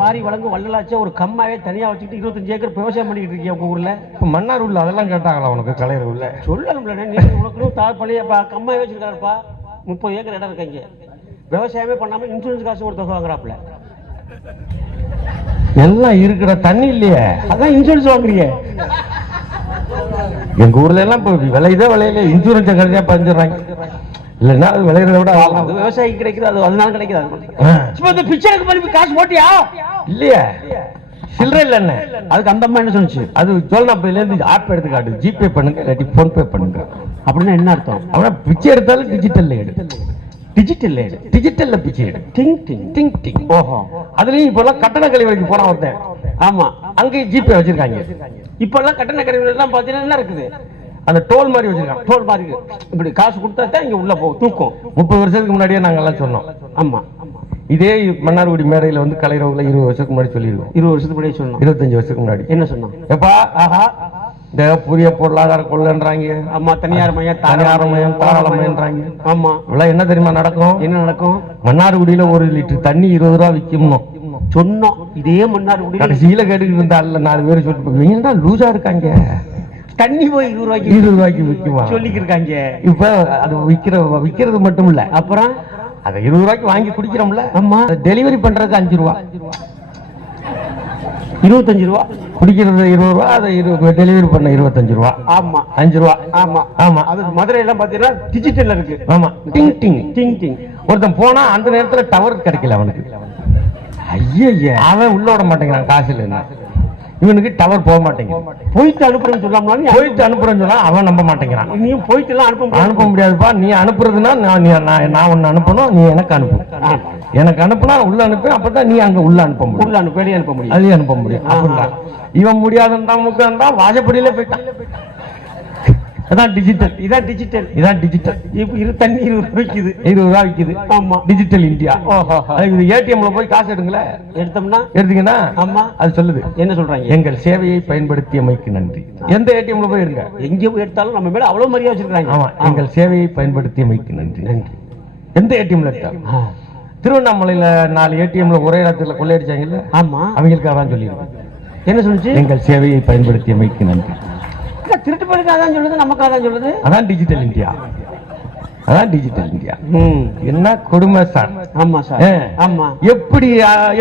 வாரி வழங்கும் வள்ளலாச்ச ஒரு கம்மாவே தனியா வச்சுக்கிட்டு 25 ஏக்கர் விவசாயம் பண்ணிக்கிட்டு இருக்கீங்க உங்க ஊர்ல. இப்ப மன்னார் உள்ள அதெல்லாம் கேட்டாங்களா உனக்கு? கலையர் உள்ள சொல்லணும்ல, உனக்கு பழைய கம்மாவே வச்சிருக்காருப்பா. 30 ஏக்கர் இடம் இருக்காங்க, விவசாயமே பண்ணாம இன்சூரன்ஸ் காசு ஒரு தொகை வாங்குறாப்புல. எல்லாம் இருக்கிற தண்ணி இல்லையே, அதான் இன்சூரன்ஸ் வாங்குறீங்க. எங்க ஊர்ல எல்லாம் விளையுதே விளையில இன்சூரன்ஸ் கடைசியா பஞ்சிடறாங்க. இல்லைன்னா அது விளையிறத விட விவசாயிக்கு கிடைக்குது, அது அதனால கிடைக்குது. பிச்சைக்கு பண்ணி காசு போட்டியா? இல்லையா, சில்லற இல்ல. என்ன அதுக்கு அந்த அம்மா என்ன சொல்லுச்சு? அது சோழனாப்பையில இருந்து ஆப் எடுத்து காட்டு, ஜிபே பண்ணுங்க இல்லாட்டி போன் பே பண்ணுங்க. அப்படின்னா என்ன அர்த்தம்? அவனா பிச்சை எடுத்தாலும் டிஜிட்டல்ல எடு, டிஜிட்டல்ல பிச்சை எடு. டிங் டிங். ஓஹோ, அதுலயும் இப்ப எல்லாம் கட்டண கழிவறைக்கு போறான் ஒருத்தன். ஆமா, அங்கேயும் ஜிபே வச்சிருக்காங்க. இப்ப எல்லாம் கட்டண கழிவறை எல்லாம் பாத்தீங்கன்னா என்ன இருக்குது? அந்த டோல் மாதிரி வச்சிருக்காங்க. டோல் மாதிரி இப்படி காசு கொடுத்தா இங்க உள்ள போகும், தூக்கும். 30 வருஷத்துக்கு முன்னாடியே நாங்க எல்லாம் சொன்னோம். ஆமா, இதே மன்னார்குடி மேடையில வந்து கலைரவுல 20 வருஷத்துக்கு முன்னாடி சொல்லிருக்கோம். 20 வருஷத்துக்கு முன்னாடி சொன்னோம். 25 வருஷத்துக்கு முன்னாடி என்ன சொன்னோம்? எப்பா ஆஹா இந்த புதிய பொருளாதார கொள்ளைன்றாங்க. ஆமா, தனியார் மையம் தாராளமயம்ன்றாங்க. ஆமா, இவ்வளவு என்ன தெரியுமா நடக்கும்? என்ன நடக்கும்? மன்னார்குடியில 1 லிட்டர் தண்ணி 20 ரூபா விற்கும் சொன்னோம். இதே மன்னார்குடி கடைசியில கேட்டுக்கிட்டு இருந்தா 4 பேர் சொல்லிட்டு என்னடா லூசா இருக்காங்க, தண்ணி போய் 20 ரூபாய்க்கு விற்குமா சொல்லிக்கிருக்காங்க. இப்ப அது விக்கிறது மட்டும் இல்ல, அப்புறம் அதை 20 ரூபாய்க்கு வாங்கி குடிக்கிறோம்ல. ஆமா, டெலிவரி பண்றதுக்கு 5 ரூபா, 25 ரூபா. குடிக்கிறது 20 ரூபா, அதை டெலிவரி பண்ண 25 ரூபா. ஆமா, 5 ரூபா. ஆமா ஆமா, அது மதுரை எல்லாம் பாத்தீங்கன்னா டிஜிட்டல்ல இருக்கு. ஆமா, டிங் டிங் டிங் டிங். ஒருத்தன் போனா அந்த நேரத்துல டவர் கிடைக்கல அவனுக்கு. ஐயா, அவன் உள்ள விட மாட்டேங்கிறான் காசு இல்லைன்னா. இவனுக்கு டவர் போக மாட்டேங்குது. போயிட்டு அனுப்புறேன்னு சொல்லாம போயிட்டு அனுப்புறேன்னு சொன்னா அவன் நம்ப மாட்டேங்கிறான். நீயும் போயிட்டு எல்லாம் அனுப்ப முடியாதுப்பா. நீ அனுப்புறதுன்னா நான் ஒன்னு அனுப்பணும், நீ எனக்கு அனுப்பு. எனக்கு அனுப்புனா உள்ள அனுப்பு, அப்பதான் நீ அங்க உள்ள அனுப்ப முடியும். உள்ள அனுப்ப வெளியே அனுப்ப முடியும், அதையும் அனுப்ப முடியும். அப்படின்னா இவன் முடியாதுன்றான், முக்கான் வாசப்படியில போயிட்டான். அதான் டிஜிட்டல். இதான் டிஜிட்டல். இதான் டிஜிட்டல். இப்ப இரு தண்ணி 20 ரூபாய் விக்குது. 20 ரூபா விக்குது. ஆமா, டிஜிட்டல் இந்தியா. ஓஹோ. ஏடிஎம்ல போய் காசு எடுங்களேன். எடுத்தோம்னா எடுத்தீங்கன்னா ஆமா அது சொல்லுது. என்ன சொல்றாங்க? எங்கள் சேவையை பயன்படுத்தியமைக்கு நன்றி. எந்த ஏடிஎம்ல போய் எடுங்க, எங்க போய் எடுத்தாலும் நம்ம மேல அவ்வளவு மரியாதை வச்சிருக்காங்க. ஆமா, எங்கள் சேவையை பயன்படுத்தியமைக்கு நன்றி. நன்றி. எந்த ஏடிஎம்ல எடுத்தாலும். திருவண்ணாமலையில 4 ஏடிஎம்ல ஒரே நேரத்தில் கொள்ளையடிச்சாங்கல்ல, ஆமா, அவங்களுக்கு அதான் சொல்லியிருக்கு. என்ன சொல்லுச்சு? எங்கள் சேவையை பயன்படுத்தியமைக்கு நன்றி. திருட்டு போயிருக்கு அதான் சொல்லுது, நமக்கு அதான் சொல்லுது. அதான் டிஜிட்டல் இந்தியா. அதான் டிஜிட்டல் இந்தியா. என்ன கொடுமை சார். ஆமா சார். ஆமா.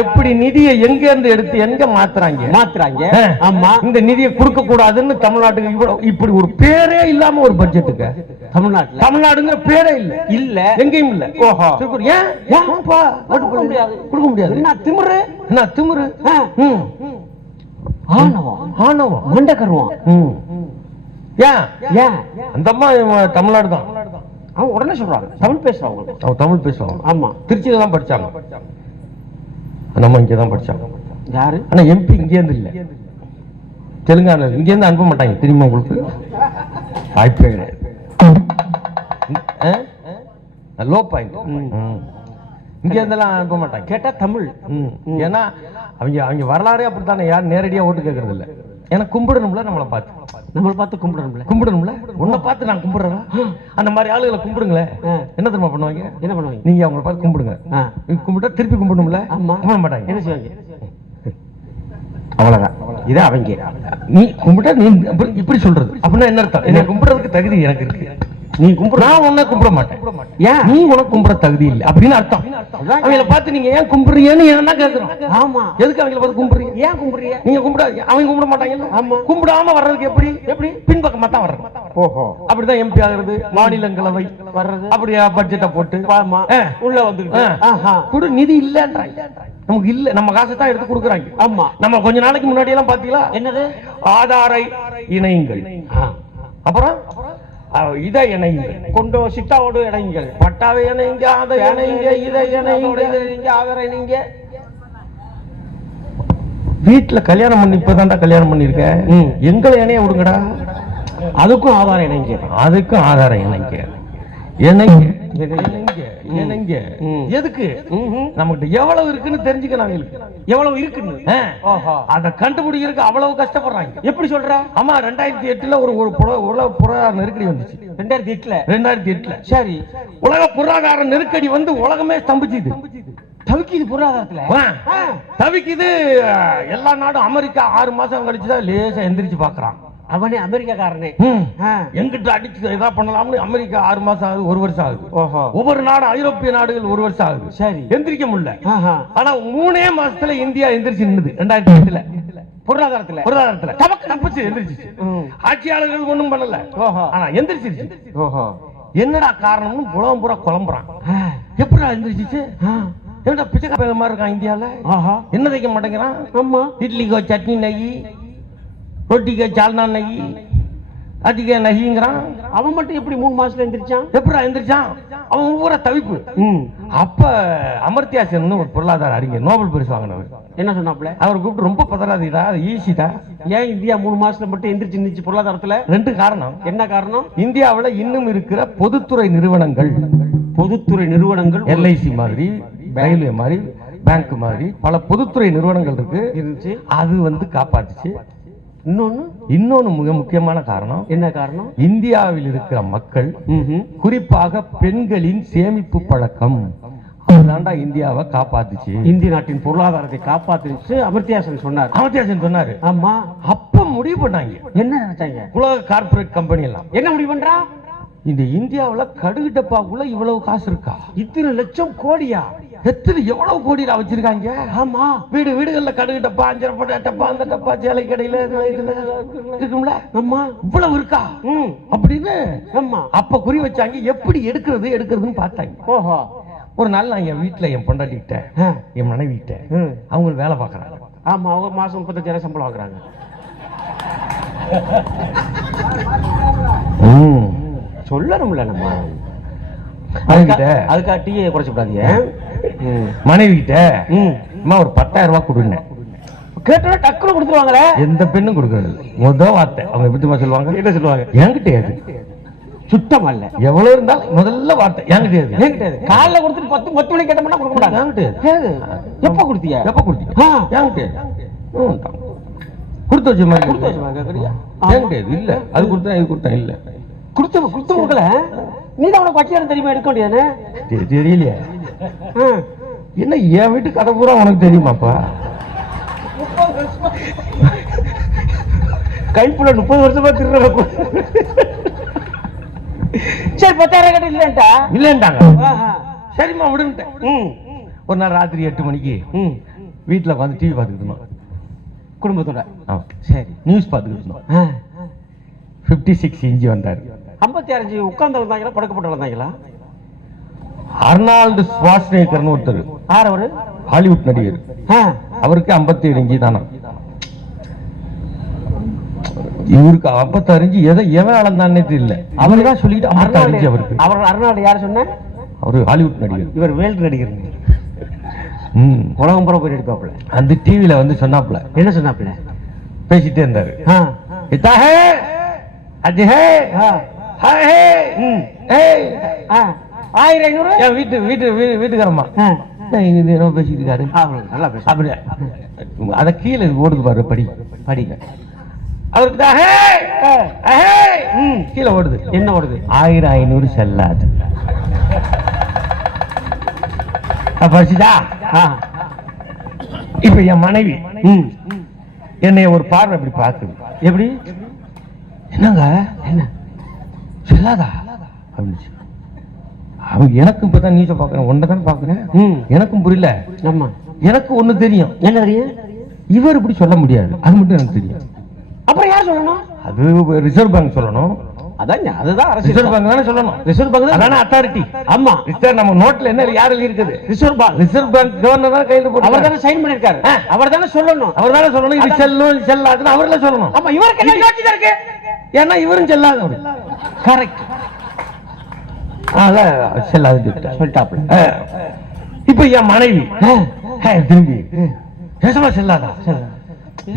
எப்படி நிதியை எங்க இருந்து எடுத்து எங்க மாத்துறாங்க. ஆமா, இந்த நிதியை கொடுக்க கூடாதுன்னு தமிழ்நாட்டுக்கு இப்படி ஒரு பேரே இல்லாம ஒரு பட்ஜெட்டுக்கு தமிழ்நாடுங்கிற பேரே இல்ல எங்கேயும் இல்ல. ஓஹோ. ஏன் கொடுக்க முடியாது? என்ன திமிரு, என்ன திமிரு, ஆணவம், மண்ட கருவம். ஏன் அந்த அம்மா தமிழ்நாடு தான். அவன் உடனே சொல்றாங்க தமிழ் பேசுறவங்க. அவன் தமிழ் பேசுவாங்க. ஆமா, திருச்சியில தான் படிச்சாங்க. நம்ம இங்கே தான் படிச்சாங்க. யாரு? ஆனா எம்பி இங்கே இருந்து இல்ல, தெலுங்கானா. இங்க இருந்து அனுப்ப மாட்டாங்க. தெரியுமா உங்களுக்கு? வாய்ப்பே கிடையாது. Low point. இங்க இருந்தெல்லாம் அனுப்ப மாட்டாங்க. கேட்டா தமிழ். ஏன்னா அவங்க வரலாறே அப்படித்தானே. யாரும் நேரடியா ஓட்டு கேட்கறது இல்ல. ஏன்னா கும்பிடணும்ல, நம்மளை பார்த்து கும்பிடணும்ல. உன்னை பார்த்து நான் கும்பிடுறேன். அந்த மாதிரி ஆளுகளை கும்பிடுங்களேன். என்ன தெரியுமா பண்ணுவாங்க? என்ன பண்ணுவாங்க? நீங்க அவங்களை பார்த்து கும்பிடுங்க. கும்பிட்டா திருப்பி கும்பிடணும்ல. கும்பிட மாட்டாங்க. என்ன செய்வாங்க? அவ்வளவுதான். இதை அவங்க நீ கும்பிட்டா நீ இப்படி சொல்றது அப்படின்னா என்ன அர்த்தம்? என்ன கும்பிடுறதுக்கு தகுதி எனக்கு இருக்கு. நீ கும்பிட, நான் உன்னை கும்பிட மாட்டேன். ஏன்? நீ உனக்கு கும்பிட தகுதி இல்லை அப்படின்னு அர்த்தம். அவங்கள பார்த்து நீங்க ஏன் கும்பிடுறீங்கன்னு என்ன கேட்கிறோம். ஆமா, எதுக்கு அவங்கள பார்த்து கும்பிடுறீங்க? ஏன் கும்பிடுறீங்க? நீங்க கும்பிடாதீங்க. அவங்க கும்பிட மாட்டாங்க. ஆமா, கும்பிடாம வர்றதுக்கு எப்படி பின்பக்கமா தான் வர்றது. ஓஹோ. அப்படிதான் எம்பி ஆகிறது, மாநிலங்களவை வர்றது. அப்படியே பட்ஜெட்டை போட்டு உள்ள வந்து நிதி இல்லன்றாங்க. நமக்கு இல்ல, நம்ம காசை தான் எடுத்து கொடுக்குறாங்க. ஆமா, நம்ம கொஞ்ச நாளைக்கு முன்னாடி எல்லாம் பாத்தீங்களா? என்னது? ஆதாரை இணையுங்கள், அப்புறம் இதை இணையுங்க, கொண்டோ சிட்டாவோடு இணையுங்கள், பட்டாவை இணைங்க, அதை இணைங்க, இதை இணைங்க, ஆதார இணைங்க. வீட்டுல கல்யாணம் பண்ணி இப்பதான்டா கல்யாணம் பண்ணிருக்கேன், எங்களை இணைய விடுங்கடா. அதுக்கும் ஆதாரம் இணைங்க, அதுக்கும் ஆதாரம் இணைங்க. எதுக்கு? நமக்கு எவ்வளவு இருக்குன்னு தெரிஞ்சுக்கணும். எவ்வளவு இருக்குன்னு அதை கண்டுபிடிக்கிறதுக்கு அவ்வளவு கஷ்டப்படுறாங்க. எப்படி சொல்ற? ஆமா, 2008 ஒரு உலக பொருளாதார நெருக்கடி வந்துச்சு. 2008 சரி, உலக பொருளாதார நெருக்கடி வந்து உலகமே ஸ்தம்பிச்சுது. தவிக்குது, பொருளாதாரத்துல தவிக்குது. எல்லா நாடும் அமெரிக்கா 6 மாசம் கழிச்சுதான் லேசா எந்திரிச்சு பாக்குறான். அவனே அமெரிக்காரனே எங்கிட்ட அடிச்சு இதா பண்ணலாம்னு அமெரிக்கா 6 மாசம் ஆகுது, 1 வருஷம் ஆகுது. ஒவ்வொரு நாடு, ஐரோப்பிய நாடுகள் 1 வருஷம் ஆகுது. சரி, எந்திரிக்க முடியல. ஆனா 3 மாசத்துல இந்தியா எந்திரிச்சு நின்னுது. 2008 பொருளாதாரத்துல தமக்கு நம்பிச்சு எந்திரிச்சு. ஆட்சியாளர்கள் ஒண்ணும் பண்ணல, ஆனா எந்திரிச்சிருச்சு. என்னடா காரணம்னு உலகம் பூரா குழம்புறான். எப்படா எந்திரிச்சிச்சு? என்னடா பிச்சைக்கார மாதிரி இருக்கான் இந்தியால. என்ன தைக்க மாட்டேங்கிறான். ஆமா, இட்லிக்கோ சட்னி நகி, ரொட்டிக்கு சால்னா நகி, அதிக நகிங்கிறான். அவன் மட்டும் எப்படி 3 மாசத்துல எந்திரிச்சான்? எப்படா எந்திரிச்சான்? அவன் ஊரா தவிப்பு. அப்ப அமர்த்தியா சென் ஒரு பொருளாதார அறிஞர், நோபல் பரிசு வாங்கினவர், என்ன சொன்னாப்ல? அவர் கூப்பிட்டு, ரொம்ப பதறாதீடா, ஈஸிடா. ஏன் இந்தியா 3 மாசத்துல மட்டும் எந்திரிச்சு நின்னுச்சு பொருளாதாரத்துல? 2 காரணம். என்ன காரணம்? இந்தியாவுல இன்னும் இருக்கிற பொதுத்துறை நிறுவனங்கள், எல்ஐசி மாதிரி, ரயில்வே மாதிரி, பேங்க் மாதிரி பல பொதுத்துறை நிறுவனங்கள் இருக்கு. அது வந்து காப்பாத்துச்சு. இன்னொன்னு மிக முக்கியமான காரணம். என்ன காரணம்? இந்தியாவில் இருக்கிற மக்கள், குறிப்பாக பெண்களின் சேமிப்பு பழக்கம், அதுதான்டா இந்தியாவை காப்பாத்துச்சு. இந்திய நாட்டின் பொருளாதாரத்தை காப்பாத்துச்சு அமர்த்தியா சென் சொன்னாரு. ஆமா, அப்ப முடிவு பண்ணாங்க. என்ன நினைச்சாங்க? உலக கார்பரேட் கம்பெனி எல்லாம் என்ன முடிவு பண்றா? இந்த இந்தியாவுல கடுகு டப்பாக்குள்ள இவ்வளவு காசு இருக்கா? இத்தனை லட்சம் கோடியா? எவ்வளவு கோடியா வச்சிருக்காங்க? ஆமா, வீடுகள்ல கடுகு டப்பா, 5 டப்பா, அந்த டப்பா சேலை கடையில இருக்கும்ல. ஆமா, இவ்வளவு இருக்கா அப்படின்னு அப்ப குறி வச்சாங்க. எப்படி எடுக்கிறதுன்னு பார்த்தாங்க. ஓஹோ. ஒரு நாள் நான் என் வீட்டுல என் பொண்டாட்டிக்கிட்ட, என் மனைவிட்ட, அவங்க வேலை பார்க்கறாங்க. ஆமா, அவங்க மாசம் 35,000 சம்பளம் வாங்குறாங்க. சொல்லணும்ல நம்ம. அதுக்காக டீயை குறைச்சு விடாதீங்க. மனைவி கிட்ட ஒரு 10,000 ரூபாய் கொடுங்க. கேட்டா டக்குனு கொடுத்துருவாங்களே. எந்த பெண்ணும் கொடுக்கறது முத வார்த்தை அவங்க எப்படி சொல்லுவாங்க? என்ன சொல்லுவாங்க? என்கிட்ட சுத்தமா இல்ல. எவ்வளவு இருந்தாலும் முதல்ல வார்த்தை என்கிட்ட. காலைல கொடுத்துட்டு 10 மணிக்கு கேட்டோம்னா கொடுக்க மாட்டாங்க. என்கிட்ட. எப்ப கொடுத்தீங்க? எப்ப கொடுத்தீங்க? என்கிட்ட கொடுத்து வச்ச மாதிரி கொடுத்து வச்சுவாங்க. என்கிட்ட இல்ல. அது கொடுத்தா இது கொடுத்தா இல்ல. கொடுத்து கொடுக்கல. நீ தான் உனக்கு வச்சியாரம் தெரியுமா? எடுக்க முடியாது. தெரியலையா? என்ன என் வீட்டு கதை பூரா உனக்கு தெரியுமாப்பா? கைப்புல 30 வருஷமா திருற. சரி 10,000 கட்ட இல்லன்ட்டாங்க. சரிம்மா விடுன்ட்டேன். ஒரு நாள் ராத்திரி 8 மணிக்கு வீட்டுல உட்காந்து டிவி பார்த்துக்கிட்டு இருந்தோம் குடும்பத்தோட. சரி நியூஸ் பார்த்துக்கிட்டு இருந்தோம். 56 இன்ச்சு வந்தாரு. 56 உட்கார்ந்து வந்தாங்களா படுக்கப்பட்டு வந்தாங்களா? அர்னால்டு ஸ்வாஸ்நேகர்னு ஒருத்தர். யார் அவரு? ஹாலிவுட் நடிகர். அவருக்கு 57 இன்ச்சு தானா. இவருக்கு 56 இன்ச்சு எவன் அளந்தானே தெரியல. அவருதான் சொல்லிட்டு 56 இன்ச்சு அவருக்கு. அவர் அர்னால்டு யார் சொன்ன? அவரு ஹாலிவுட் நடிகர். இவர் வேல்டு நடிகர். உலகம் புற போய் நடிப்பாப்புல. அந்த டிவில வந்து சொன்னாப்புல. என்ன சொன்னாப்புல? பேசிட்டே இருந்தாரு. இத்தா ஹே அஜ் ஹே ஹாய் ஹே 1500 என் வீட்டுக்காரம்மா என்ன பேசிட்டு இருக்காரு. நல்லா பேச அப்படி அத கீழே ஓடுது பாரு. படிங்க அவருக்கு கீழே ஓடுது. என்ன ஓடுது? 1500 செல்லாது. படிச்சுதா? இப்ப என் மனைவி என்னைய ஒரு பார்வை இப்படி பாக்குது. எப்படி? என்னங்க என்ன செல்லாதா அப்படின்னு. அவங்க எனக்கும் இப்பதான் நீச்ச பாக்குறேன். ஒன்னதான் பாக்குறேன். எனக்கும் புரியல. ஆமா எனக்கு ஒண்ணு தெரியும். என்ன தெரியும்? இவர் இப்படி சொல்ல முடியாது. அது மட்டும் எனக்கு தெரியும். அப்புறம் யார் சொல்லணும்? அது ரிசர்வ் பேங்க் சொல்லணும். அதுதான் ரிசர்வ் பேங்க் தானே சொல்லணும். ரிசர்வ் பேங்க் தானே அத்தாரிட்டி. ஆமா ரிசர்வ் நம்ம நோட்ல என்ன யாரு இருக்குது? ரிசர்வ் பேங்க் கவர்னர் தான் கையில போட்டு அவர் தானே சைன் பண்ணிருக்காரு. அவர் தானே சொல்லணும். அவர் தானே சொல்லணும். இது செல்லும் செல்லாதுன்னு அவர்ல சொல்லணும். ஆமா இவருக்கு என்ன யோசிச்சு இருக்கு? ஏன்னா இவரும் செல்லாதவர். கரெக்ட். அதான் செல்லாது சொல்லிட்டாப்ல. இப்ப என் மனைவி திரும்பி பேசமா செல்லாதா?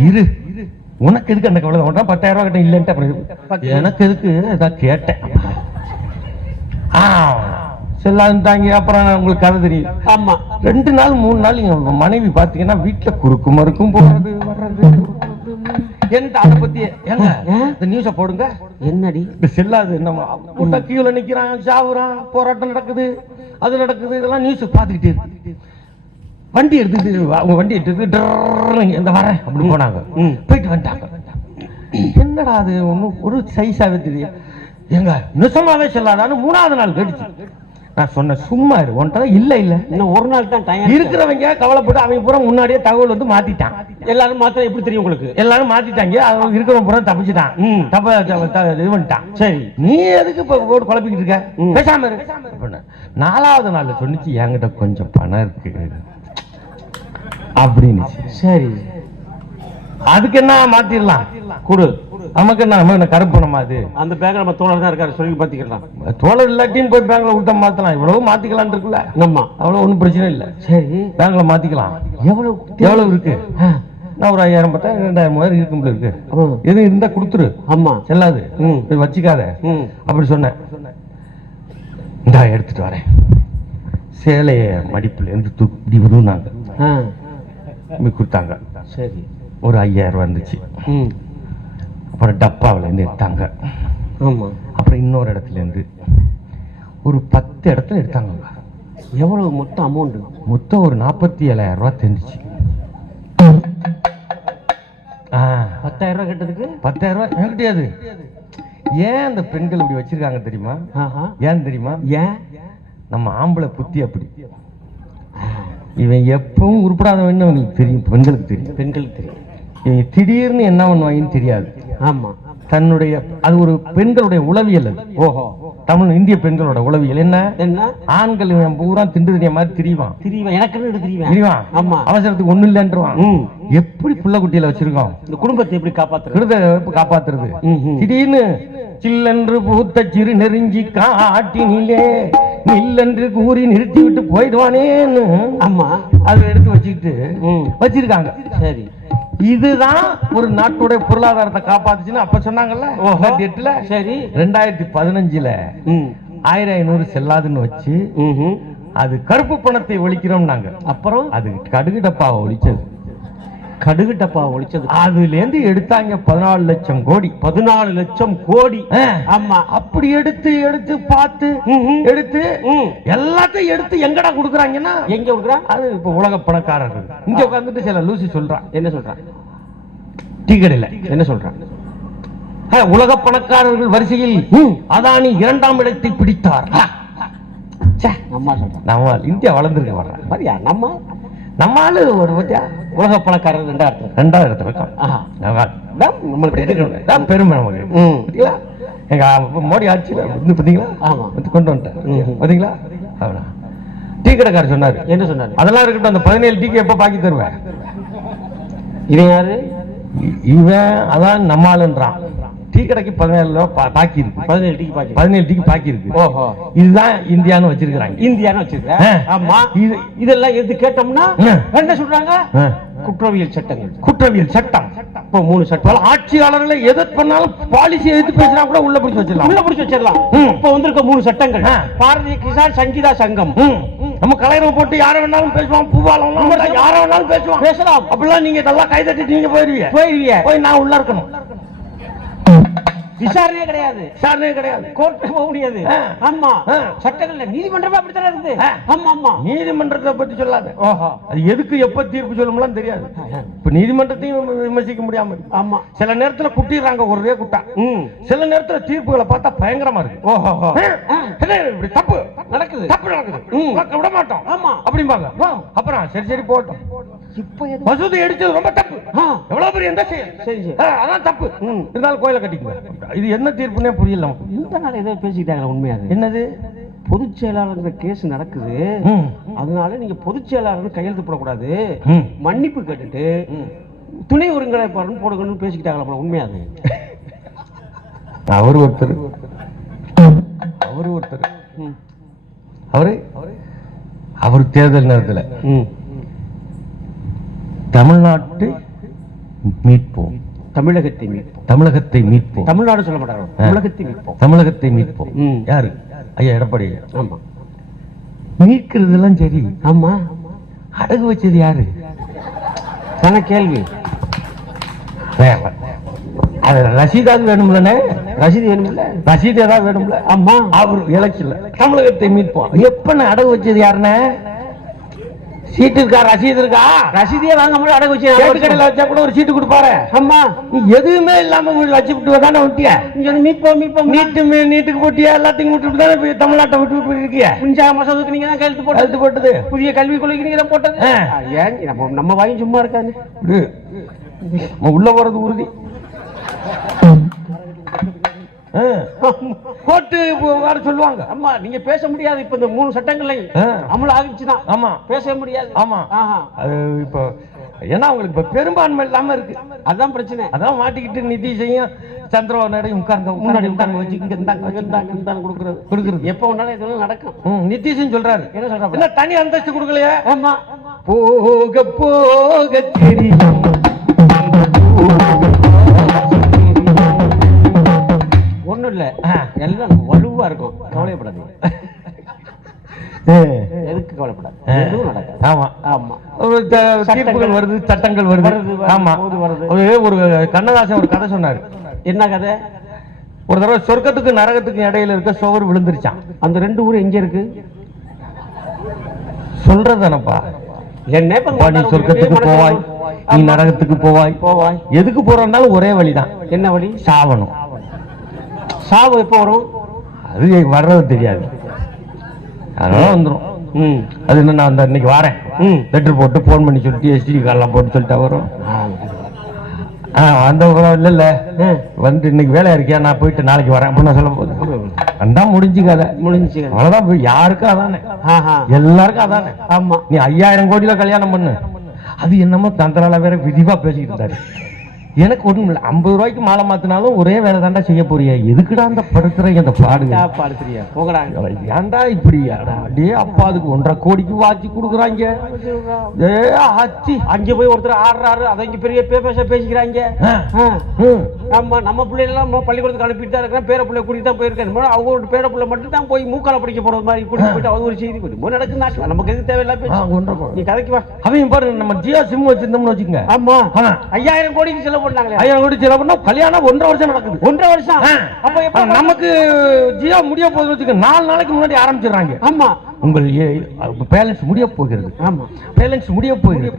இரு உனக்கு எதுக்கு அந்த கவலை? 10,000 ரூபாய் கிட்ட இல்லன்ட்டு எனக்கு எதுக்கு இதான் கேட்டேன். செல்லாதுட்டாங்க. அப்புறம் உங்களுக்கு கதை தெரியும். ஆமா 2 நாள் 3 நாள் எங்க மனைவி பாத்தீங்கன்னா வீட்டுல குறுக்கு மறுக்கும் போறது வர்றது. என்ன அதை பத்தி இந்த நியூஸ போடுங்க. என்னடி செல்லாது? நம்ம கீழே நிக்கிறான், சாவுறான், போராட்டம் நடக்குது, அது நடக்குது. இதெல்லாம் நியூஸ் பாத்துக்கிட்டே இருக்கு. வண்டி எடுத்துட்டு அவங்க வண்டி எடுத்துட்டு இந்த வரேன் அப்படி போனாங்க. போயிட்டு வந்துட்டாங்க. என்னடா அது ஒன்னும் ஒரு சைஸாவே தெரியும். எங்க நிசமாவே செல்லாதான்னு 3ஆவது நாள் கடிச்சு நான் சொன்னேன் சும்மா இரு. ஒன்றா இல்ல இன்னும் ஒரு நாள் தான் டைம் இருக்கிறவங்க கவலைப்பட்டு அவங்க பூரா முன்னாடியே தகவல் வந்து மாத்திட்டான். எல்லாரும் மாத்திரம் எப்படி தெரியும் உங்களுக்கு? எல்லாரும் மாத்திட்டாங்க. அவங்க இருக்கிறவங்க பூரா தப்பிச்சுட்டான். இது பண்ணிட்டான். சரி நீ எதுக்கு இப்ப போட்டு குழப்பிக்கிட்டு இருக்க? பேசாம இரு. 4ஆவது நாள்ல சொன்னிச்சு என்கிட்ட கொஞ்சம் பணம் இருக்கு அப்படின்னு. சரி அதுக்கு என்ன மாத்திரலாம் கொடு. நமக்கு என்ன கருப்பு பணமா? அது அந்த பேங்க்ல நம்ம தோழர் தான் இருக்காரு சொல்லி பாத்திக்கலாம். தோழர் இல்லாட்டியும் போய் பேங்க்ல விட்டா மாத்தலாம். இவ்வளவு மாத்திக்கலாம் இருக்குல்ல. நம்ம அவ்வளவு ஒன்றும் பிரச்சனை இல்லை. சரி பேங்க்ல மாத்திக்கலாம். எவ்வளவு இருக்கு? நான் ஒரு 5000 பார்த்தா 2000 இருக்கும் இருக்கு. எதுவும் இருந்தா கொடுத்துரு. ஆமா செல்லாது வச்சுக்காத அப்படி சொன்னேன். இந்தா எடுத்துட்டு வரேன். சேலைய மடிப்புல இருந்து தூக்கி விடுனாங்க. கொடுத்தாங்க. சரி ஒரு 5000 ரூபாய் இருந்துச்சு. அப்புறம் டப்பாவில இருந்து எடுத்தாங்க. அப்புறம் இன்னொரு இடத்துல இருந்து ஒரு 10 இடத்துல எடுத்தாங்க. எவ்வளவு மொத்தம் அமௌண்ட்? மொத்தம் ஒரு 47,000 ரூபாய் தெரிஞ்சிச்சு. 10,000 ரூபாய் கட்டதுக்கு 10,000 ரூபாய் எனக்கு கிடையாது. ஏன் அந்த பெண்கள் இப்படி வச்சிருக்காங்க தெரியுமா? ஏன் தெரியுமா? ஏன் நம்ம ஆம்பளை புத்தி அப்படி. இவன் எப்பவும் உருப்படாதவன்னு அவங்களுக்கு தெரியும். பெண்களுக்கு தெரியும். இவங்க திடீர்னு என்ன பண்ணுவாங்கன்னு தெரியாது. ஆமா தன்னுடைய அது ஒரு பெண்களுடைய உளவியல். அது ஓஹோ தமிழ் இந்திய பெண்களோட உளவியல் என்ன? ஆண்கள் பூரா திண்டு தெரிய மாதிரி திரிவான். எனக்கு தெரியுவான். ஆமா அவசரத்துக்கு ஒண்ணு இல்லைன்றான். எப்படி புள்ள குட்டியில வச்சிருக்கோம். இந்த குடும்பத்தை எப்படி காப்பாத்துறது? திடீர்னு சில்லென்று பூத்த சிறு நெருஞ்சி காட்டினிலே நில்லென்று கூறி நிறுத்தி விட்டு போயிடுவானேன்னு. ஆமா அதை எடுத்து வச்சுக்கிட்டு வச்சிருக்காங்க. சரி இதுதான் ஒரு நாட்டுடைய பொருளாதாரத்தை காப்பாத்துச்சுன்னு அப்ப சொன்னாங்கல்ல. 2008ல. சரி. 2015ல 1500 செல்லாதுன்னு வச்சு அது கருப்பு பணத்தை ஒழிக்கிறோம் நாங்க. அப்புறம் அது கடுகு டப்பாவை ஒழிச்சது. கடுகு டப்பா ஒழிச்சது. அதுல இருந்து எடுத்தாங்க 14 லட்சம் கோடி. 14 லட்சம் கோடி. ஆமா. அப்படி எடுத்து எடுத்து பார்த்து எடுத்து எல்லாத்தையும் எடுத்து எங்கடா குடுக்குறாங்கன்னா எங்க குடுக்குறாங்க? அது இப்ப உலக பணக்காரர்கள் இங்க உட்கார்ந்துட்டு சில லூசி சொல்றான். என்ன சொல்றான்? டீ கடையில என்ன சொல்றான்? உலக பணக்காரர்கள் வரிசையில் அதானி 2ஆம் இடத்தை பிடித்தார். அம்மா சொல்றான். நம்ம இந்தியா வளர்ந்துருக்க வர்றேன். நம்ம ஆளு ஒரு பத்தியா உலக பணக்காரர் 2ஆவது இடத்துல பெருமை நமக்கு. எங்க மோடி ஆட்சியில பாத்தீங்களா கொண்டு வந்துட்டேன் பாத்தீங்களா. டீ கடைக்காரர் சொன்னாரு. என்ன சொன்னாரு? அதெல்லாம் இருக்கட்டும், அந்த 17 டீக்கு எப்ப பாக்கி தருவேன்? இவன் யாரு? இவன் அதான் நம்ம ஆளுன்றான். டீ கடைக்கு 17 பாக்கி இருக்கு. 17 டீக்கு பாக்கி இருக்கு. ஓஹோ, இதுதான் இந்தியான்னு வச்சிருக்காங்க. இந்தியான்னு வச்சிருக்க. ஆமா. இதெல்லாம் எது கேட்டோம்னா என்ன சொல்றாங்க? குற்றவியல் சட்டங்கள். குற்றவியல் சட்டம். இப்போ 3 சட்டம். ஆட்சியாளர்களை எதை பண்ணாலும் பாலிசி எதிர்த்து பேசினா கூட உள்ள பிடிச்சு வச்சிடலாம். இப்போ வந்திருக்க 3 சட்டங்கள். பாரதிய கிசான் சங்கீதா சங்கம். நம்ம கலைஞரை போட்டு யார வேணாலும் பேசுவான், பூவாலம் யார வேணாலும் பேசலாம். அப்படிலாம் நீங்க நல்லா கைதட்டி நீங்க போயிருவீங்க. போய் நான் உள்ள இருக்கணும். விசாரணையே கிடையாது. கோர்ட் போக முடியாது. ஆமா. சட்டங்கள்ல நீதிமன்றமே அப்படித்தான் இருக்கு. ஆமா ஆமா. நீதிமன்றத்தை பத்தி சொல்லாத. அது எதுக்கு எப்ப தீர்ப்பு சொல்லலாம் தெரியாது. இப்ப நீதிமன்றத்தையும் விமர்சிக்க முடியாம இருக்கு. ஆமா. சில நேரத்துல குட்டிடுறாங்க ஒரே குட்டா. சில நேரத்துல தீர்ப்புகளை பார்த்தா பயங்கரமா இருக்கு. ஓஹோ, இப்படி தப்பு நடக்குது விட மாட்டோம். ஆமா அப்படிம்பாங்க. அப்புறம் சரி போட்டோம். மசூதி எடுத்தது ரொம்ப தப்பு. எவ்வளவு பெரிய எந்த செயல் அதான் தப்பு. இருந்தாலும் கோயிலை கட்டிக்குங்க. இது என்ன தீர்ப்புனே புரியல நமக்கு. இந்த நாள் ஏதோ பேசிக்கிட்டாங்க. உண்மையாக என்னது? பொதுச் செயலாளர் கேஸ் நடக்குது, அதனால நீங்க பொதுச் செயலாளர் கையெழுத்து போடக்கூடாது, மன்னிப்பு கேட்டுட்டு துணை ஒருங்கிணைப்பாளர் போடுங்கன்னு பேசிக்கிட்டாங்களா? உண்மையாது? அவர் ஒருத்தர் அவர் தேர்தல் நேரத்தில் தமிழ்நாட்டை மீட்போம், தமிழகத்தை மீட்போம். தமிழ்நாடு சொல்ல மாட்டாங்க, தமிழகத்தை மீட்போம். யாரு? ஐயா எடப்பாடி. ஆமா. மீட்கிறதெல்லாம் சரி. ஆமா. அடகு வச்சது யாரு? தான கேள்வி. ரசீதாவது வேணும்ல. ரசீது ஏதாவது வேணும்ல. ஆமா. அவர் எலெக்ஷன்ல தமிழகத்தை மீட்போம். எப்ப அடகு வச்சது யாருன்னு? சீட்டு இருக்கா? ரசீது இருக்கா? ரசீதியே வாங்க முடியும். அடகு வச்சு கடையில் வச்சா கூட ஒரு சீட்டு கொடுப்பாரு. ஆமா. நீ எதுவுமே இல்லாம வச்சு விட்டு தானே விட்டியா? நீட்டுக்கு போட்டியா? எல்லாத்தையும் விட்டு தானே தமிழ்நாட்டை விட்டு இருக்கியா? மசோதுக்கு நீங்க தான் கையெழுத்து போட்டது. புதிய கல்விக் கொள்கைக்கு நீங்க தான் போட்டது. ஏன் நம்ம வாங்கி சும்மா இருக்காது? உள்ள போறது உறுதி. கோர்ட்டு வர சொல்லுவாங்க. ஆமா. நீங்க பேச முடியாது. இப்ப இந்த 3 சட்டங்களை அமல் ஆகிடுச்சுதான். ஆமா, பேச முடியாது. ஆமா. அது இப்போ ஏன்னா உங்களுக்கு இப்ப பெரும்பான்மை இல்லாம இருக்கு. அதான் பிரச்சனை. அதான் மாட்டிக்கிட்டு நிதிஷையும் சந்திரபாபு நாயுடு உட்கார்ந்து வச்சு கொடுக்குறது. எப்ப ஒன்னாலும் இதெல்லாம் நடக்கும். நிதிஷன் சொல்றாரு. என்ன சொல்றாரு? தனி அந்தஸ்து கொடுக்கலையா? ஆமா. போக போக தெரியும். ஒண்ணும் இல்ல, எல்லாம் வலுவா இருக்கும். கவலைப்படாது. எதுக்கு கவலைப்படாது? எதுவும் நடக்காது. ஆமா ஆமா. தீர்ப்புகள் வருது, சட்டங்கள் வருது. ஆமா. ஒரு கண்ணதாசன் ஒரு கதை சொன்னாரு. என்ன கதை? ஒரு தடவை சொர்க்கத்துக்கு நரகத்துக்கு இடையில இருக்க சுவர் விழுந்துருச்சான். அந்த 2 ஊர் எங்க இருக்கு? சொல்றதானப்பா. நீ சொர்க்கத்துக்கு போவாய், நீ நரகத்துக்கு போவாய். எதுக்கு போறோம்னாலும் ஒரே வழிதான். என்ன வழி? சாவணும். சாவு எப்போ வரும்? அது வர்றது தெரியாது. அதனால வந்துடும். அது என்ன, நான் இன்னைக்கு வரேன் லெட்டர் போட்டு போன் பண்ணி சொல்லிட்டு எஸ்டி கார்டெல்லாம் போட்டு சொல்லிட்டா வரும். அந்த இல்ல வந்து இன்னைக்கு வேலையா இருக்கியா, நான் போயிட்டு நாளைக்கு வரேன் அப்படின்னு சொல்ல போது வந்தா முடிஞ்சு கதை. அவ்வளவுதான். யாருக்கும் அதானே, எல்லாருக்கும் அதானே. ஆமா. நீ 5000 கோடியில கல்யாணம் பண்ணு. அது என்னமோ தந்தரால வேற விரிவா பேசிக்கிட்டு இருந்தாரு. எனக்கு ஒண்ணும் இல்ல, 50 ரூபாய்க்கு மாலை மாத்தினாலும் ஒரே வேலை தாண்டா செய்ய போறியா, எதுக்குடா அந்த படுத்துறீங்க அந்த பாடுறியா போங்கடா, ஏன்டா இப்படி அப்படியே அப்பா அதுக்கு 1.5 கோடிக்கு வாட்சி கொடுக்குறாங்க. அங்க போய் ஒருத்தர் ஆடுறாரு, அதை இங்க பெரிய பேசிக்கிறாங்க. ஆமா, நம்ம பிள்ளைலாம் பள்ளிக்கூடத்துக்கு அனுப்பிட்டு தான் இருக்கிறேன், பேர பிள்ளை கூட்டிட்டு தான் போயிருக்கேன். அவங்களோட பேர பிள்ளை மட்டும் தான் போய் மூக்கால படிக்க போறது மாதிரி கூட்டிட்டு போயிட்டு அது ஒரு செய்தி போய் நடக்கு நாட்டில். நமக்கு எது தேவையில்ல பேச, நீ கதைக்கு வா. அவங்க பாரு, நம்ம ஜியோ சிம் வச்சிருந்தோம்னு வச்சுக்கோங்க. ஆமா, 5000 கோடிக்கு செலவு பண்ணாங்க. 5000 கோடி செலவு பண்ணா கல்யாணம் 1.5 வருஷம் நடக்குது. 1.5 வருஷம். அப்ப நமக்கு ஜியோ முடிய போகுதுன்னு வச்சுக்க, 4 நாளைக்கு முன்னாடி ஆரம்பிச்சிடுறாங்க. ஆமா, உங்கள் பேலன்ஸ் முடிய போகிறது. ஆமா, பேலன்ஸ் முடிய போகிறது,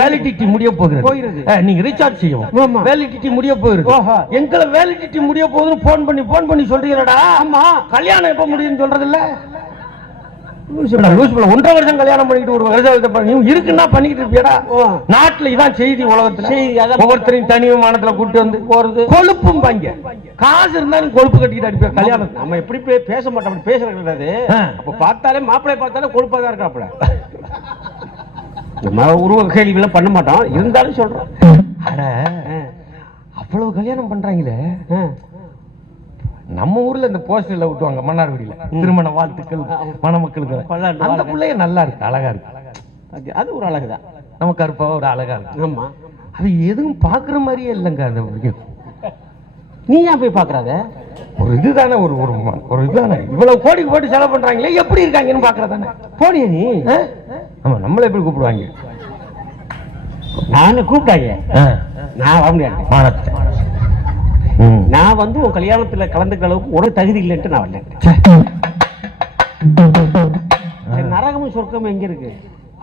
வேலிடிட்டி முடிய போகிறது. நீங்க ரீசார்ஜ் செய்யவும் வேலிடிட்டி முடிய போகிறது. எங்களை வேலிடிட்டி முடிய போகுதுன்னு போன் பண்ணி சொல்றீங்கடா. ஆமா, கல்யாணம் எப்ப முடியும்னு சொல்றது இல்ல. 1.5 வருஷம் கல்யாணம் பண்ணிட்டு 1 வருஷம் இருக்குன்னா பண்ணிட்டு இருப்பியடா. நாட்டுல இதான் செய்தி, உலகத்துல ஒவ்வொருத்தரையும் தனி விமானத்துல கூட்டு வந்து போறது கொழுப்பும் பாங்க. காசு இருந்தாலும் கொழுப்பு கட்டிக்கிட்டு அடிப்ப கல்யாணம். நம்ம எப்படி பேச மாட்டோம், அப்படி பேசுறது கிடையாது. அப்ப பார்த்தாலே மாப்பிள்ளை பார்த்தாலே கொழுப்பா தான் இருக்காப்ல. நம்ம உருவ கேள்விகளை பண்ண மாட்டோம், இருந்தாலும் சொல்றோம். அவ்வளவு கல்யாணம் பண்றாங்களே. நம்ம ஊர்ல இந்த போஸ்டர்ல விட்டுவாங்க மன்னார்குடியில, திருமண வாழ்த்துக்கள் மணமக்களுக்கு. அந்த பிள்ளைய நல்லா இருக்கு, அழகா இருக்கு. அது ஒரு அழகுதான், நம்ம கருப்பா ஒரு அழகா இருக்கு. ஆமா, அது எதுவும் பாக்குற மாதிரியே இல்லைங்க. அந்த நீ ஏன் போய் பாக்குறாத? ஒரு இதுதானே, ஒரு இதுதானே. இவ்வளவு கோடி போட்டு செலவு பண்றாங்களே, எப்படி இருக்காங்கன்னு பாக்குறதானே. போனியா நீ? ஆமா, நம்மள எப்படி கூப்பிடுவாங்க? நானும் கூப்பிட்டாங்க, நான் வர முடியாது. நான் வந்து உன் கல்யாணத்துல கலந்துக்கிற அளவுக்கு ஒரு தகுதி இல்லைன்ட்டு நான் வரல. நரகமும் சொர்க்கமும் எங்க இருக்கு?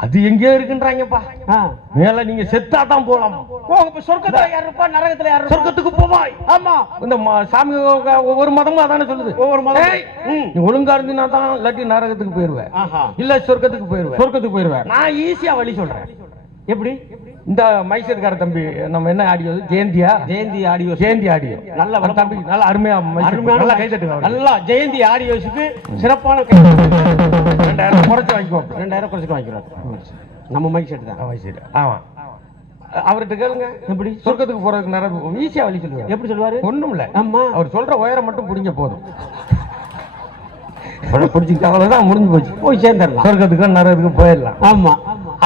அது எங்கேயோ இருக்குன்றாங்கப்பா. மேல நீங்க செத்தா தான் போலாம். சொர்க்கத்துல யார் இருப்பா, நரகத்துல யார்? சொர்க்கத்துக்கு போவாய். ஆமா, இந்த சாமி ஒவ்வொரு மதமும் அதானே சொல்லுது. ஒவ்வொரு மதம் நீ ஒழுங்கா இருந்தீங்கன்னா தான், இல்லாட்டி நரகத்துக்கு போயிருவேன், இல்ல சொர்க்கத்துக்கு போயிருவேன். சொர்க்கத்துக்கு போயிருவேன். நான் ஈஸியா வழி சொல்றேன். எப்படி? இந்த மைசூர்கார தம்பி, நம்ம என்ன ஆடியோ, ஜெயந்தி ஆடியோ, நல்ல தம்பி, நல்ல அருமையா நல்லா கை தட்டுங்க. நல்லா ஜெயந்தி ஆடியோஸுக்கு சிறப்பான 2000 குறைச்சு வாங்கிக்குவோம். 2000 குறைச்சு வாங்கிக்கிறோம். நம்ம மைக் செட் தான். ஆமா, அவர்கிட்ட கேளுங்க. எப்படி சொர்க்கத்துக்கு போறதுக்கு நேரம் ஈஸியா வழி சொல்லுவாரு. எப்படி சொல்லுவாரு? ஒண்ணும் இல்ல, ஆமா, அவர் சொல்ற உயரம் மட்டும் புடிங்க போதும். புடிச்சுக்கிட்டு அவ்வளவுதான், முடிஞ்சு போச்சு. போய் சேர்ந்துடலாம், சொர்க்கத்துக்கு நரகத்துக்கு போயிடலாம். ஆமா,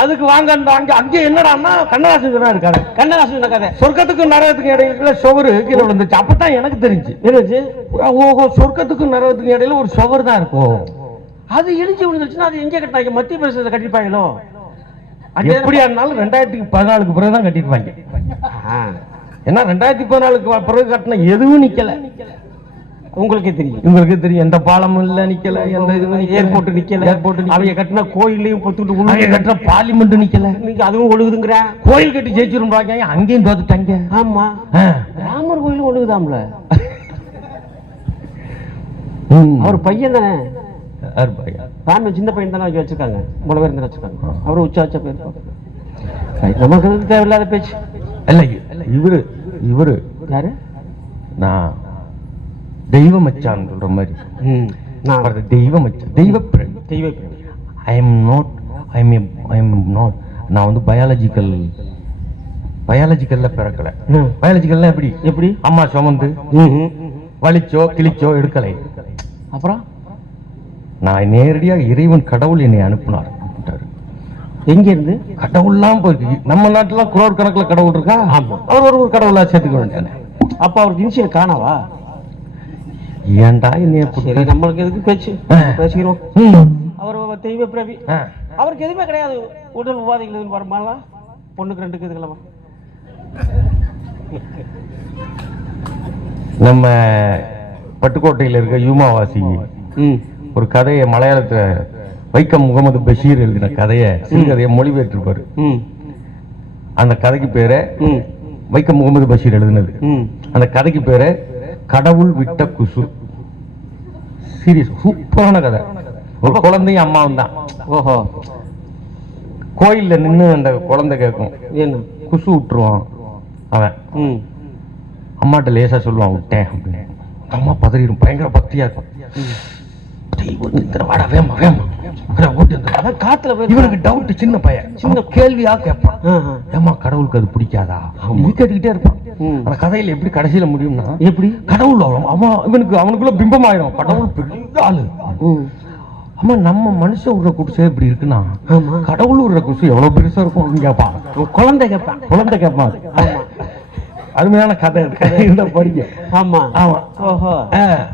அதுக்கு வாங்க அங்கே என்னடான்னா கண்ணதாசன் இருக்காரு. கண்ணதாசன் கதை. சொர்க்கத்துக்கும் நரகத்துக்கும் இடையில சுவரு கீழே விழுந்துச்சு. அப்பதான் எனக்கு தெரிஞ்சு, ஓஹோ, சொர்க்கத்துக்கும் நரகத்துக்கும் இடையில ஒரு சுவர் தான் இருக்கும். அது இடிஞ்சு விழுந்துச்சுன்னா அது எங்க கட்டினாங்க? மத்திய பிரதேசத்துல கட்டிருப்பாங்களோ? எப்படியா இருந்தாலும் 2014க்கு பிறகுதான் கட்டிருப்பாங்க. ஏன்னா 2014க்கு பிறகு கட்டின எதுவும் நிக்கல. உங்களுக்கே தெரியும், எந்த பாலமும் இல்ல, நிக்கல. எந்த இதுவும் ஏர்போர்ட் நிக்கல. அவங்க கட்டின கோயிலையும் பொத்துட்டு கட்டின பார்லிமெண்ட் நிக்கல. நீங்க அதுவும் ஒழுகுதுங்கிற. கோயில் கட்டி ஜெயிச்சிருப்பாங்க, அங்கேயும் தோத்துட்டாங்க. ஆமா, ராமர் கோயிலும் ஒழுகுதாம்ல. அவர் பையன் தானே, ராம சின்ன பையன் தானே வச்சிருக்காங்க. இவ்வளவு பேர் இருந்தா வச்சிருக்காங்க. அவரு உச்சாச்ச பேர். நமக்கு தேவையில்லாத பேச்சு இல்ல. இவரு யாரு? நான் தெய்வ மச்சான் சொல்ற மாதிரி. தெய்வ மச்சான், தெய்வ நான் வந்து பயாலஜிக்கல்ல பிறக்கல. பயாலஜிக்கல்ல எப்படி அம்மா சுமந்து வலிச்சோ கிழிச்சோ எடுக்கலை. அப்புறம் நான் நேரடியா இறைவன் கடவுள் என்னை அனுப்பினார். எங்க இருந்து? கடவுள்லாம் போயிருக்கு. நம்ம நாட்டுல குரோர் கணக்குல கடவுள் இருக்கா? அவர் ஒரு கடவுளா சேர்த்துக்க வேண்டியது. அப்ப அவருக்கு இனிஷியல் காணவா? ஏன்டா நம்மளுக்கு எதுக்கு பேச்சு, பேசிக்கிறோம். அவர் தெய்வ பிரவி, அவருக்கு எதுவுமே கிடையாது. உடல் உபாதைகள் எதுவும் வருமானா? பொண்ணுக்கு 2க்கு இதுக்கெல்லாம் நம்ம பட்டுக்கோட்டையில் இருக்க யூமாவாசி ஒரு கதையை மலையாளத்துல வைக்கம் முகமது பஷீர் எழுதின கதையை, சிறுகதையை மொழிபெயர்த்திருப்பாரு. அந்த கதைக்கு பேரு வைக்கம் முகமது பஷீர் எழுதினது. அந்த கதைக்கு பேரு கடவுள் விட்ட குசு. சீரியஸ், சூப்பரான கதை. ஒரு குழந்தையும் அம்மாவும் தான். ஓஹோ. கோயில்ல நின்று அந்த குழந்தை கேட்கும், என்ன குசு விட்டுருவான் அவன். அம்மாட்ட லேசா சொல்லுவான் விட்டேன் அப்படின்னு. அம்மா பதறிடும், பயங்கர பக்தியா இருக்கும். இவனுக்கு டவுட், சின்ன பையன், சின்ன கேள்வியா கேட்பான். ஏமா கடவுளுக்கு அது பிடிக்காதா? கேட்டுக்கிட்டே இருப்பான். அந்த கதையில எப்படி கடைசியில முடியும்னா எப்படி கடவுள் அவனுக்குள்ள பிம்பமாயிரும் கடவுள் பெரிய ஆளு. ஆமா நம்ம மனுஷன் விடுற குடிசை இப்படி இருக்குன்னா கடவுள் விடுற குடிசை எவ்வளவு பெருசா இருக்கும் அப்படின்னு கேட்பான். குழந்தை கேட்பான். அருமையான கதை இருந்தா படிக்க. ஆமா ஆமா. ஓஹோ.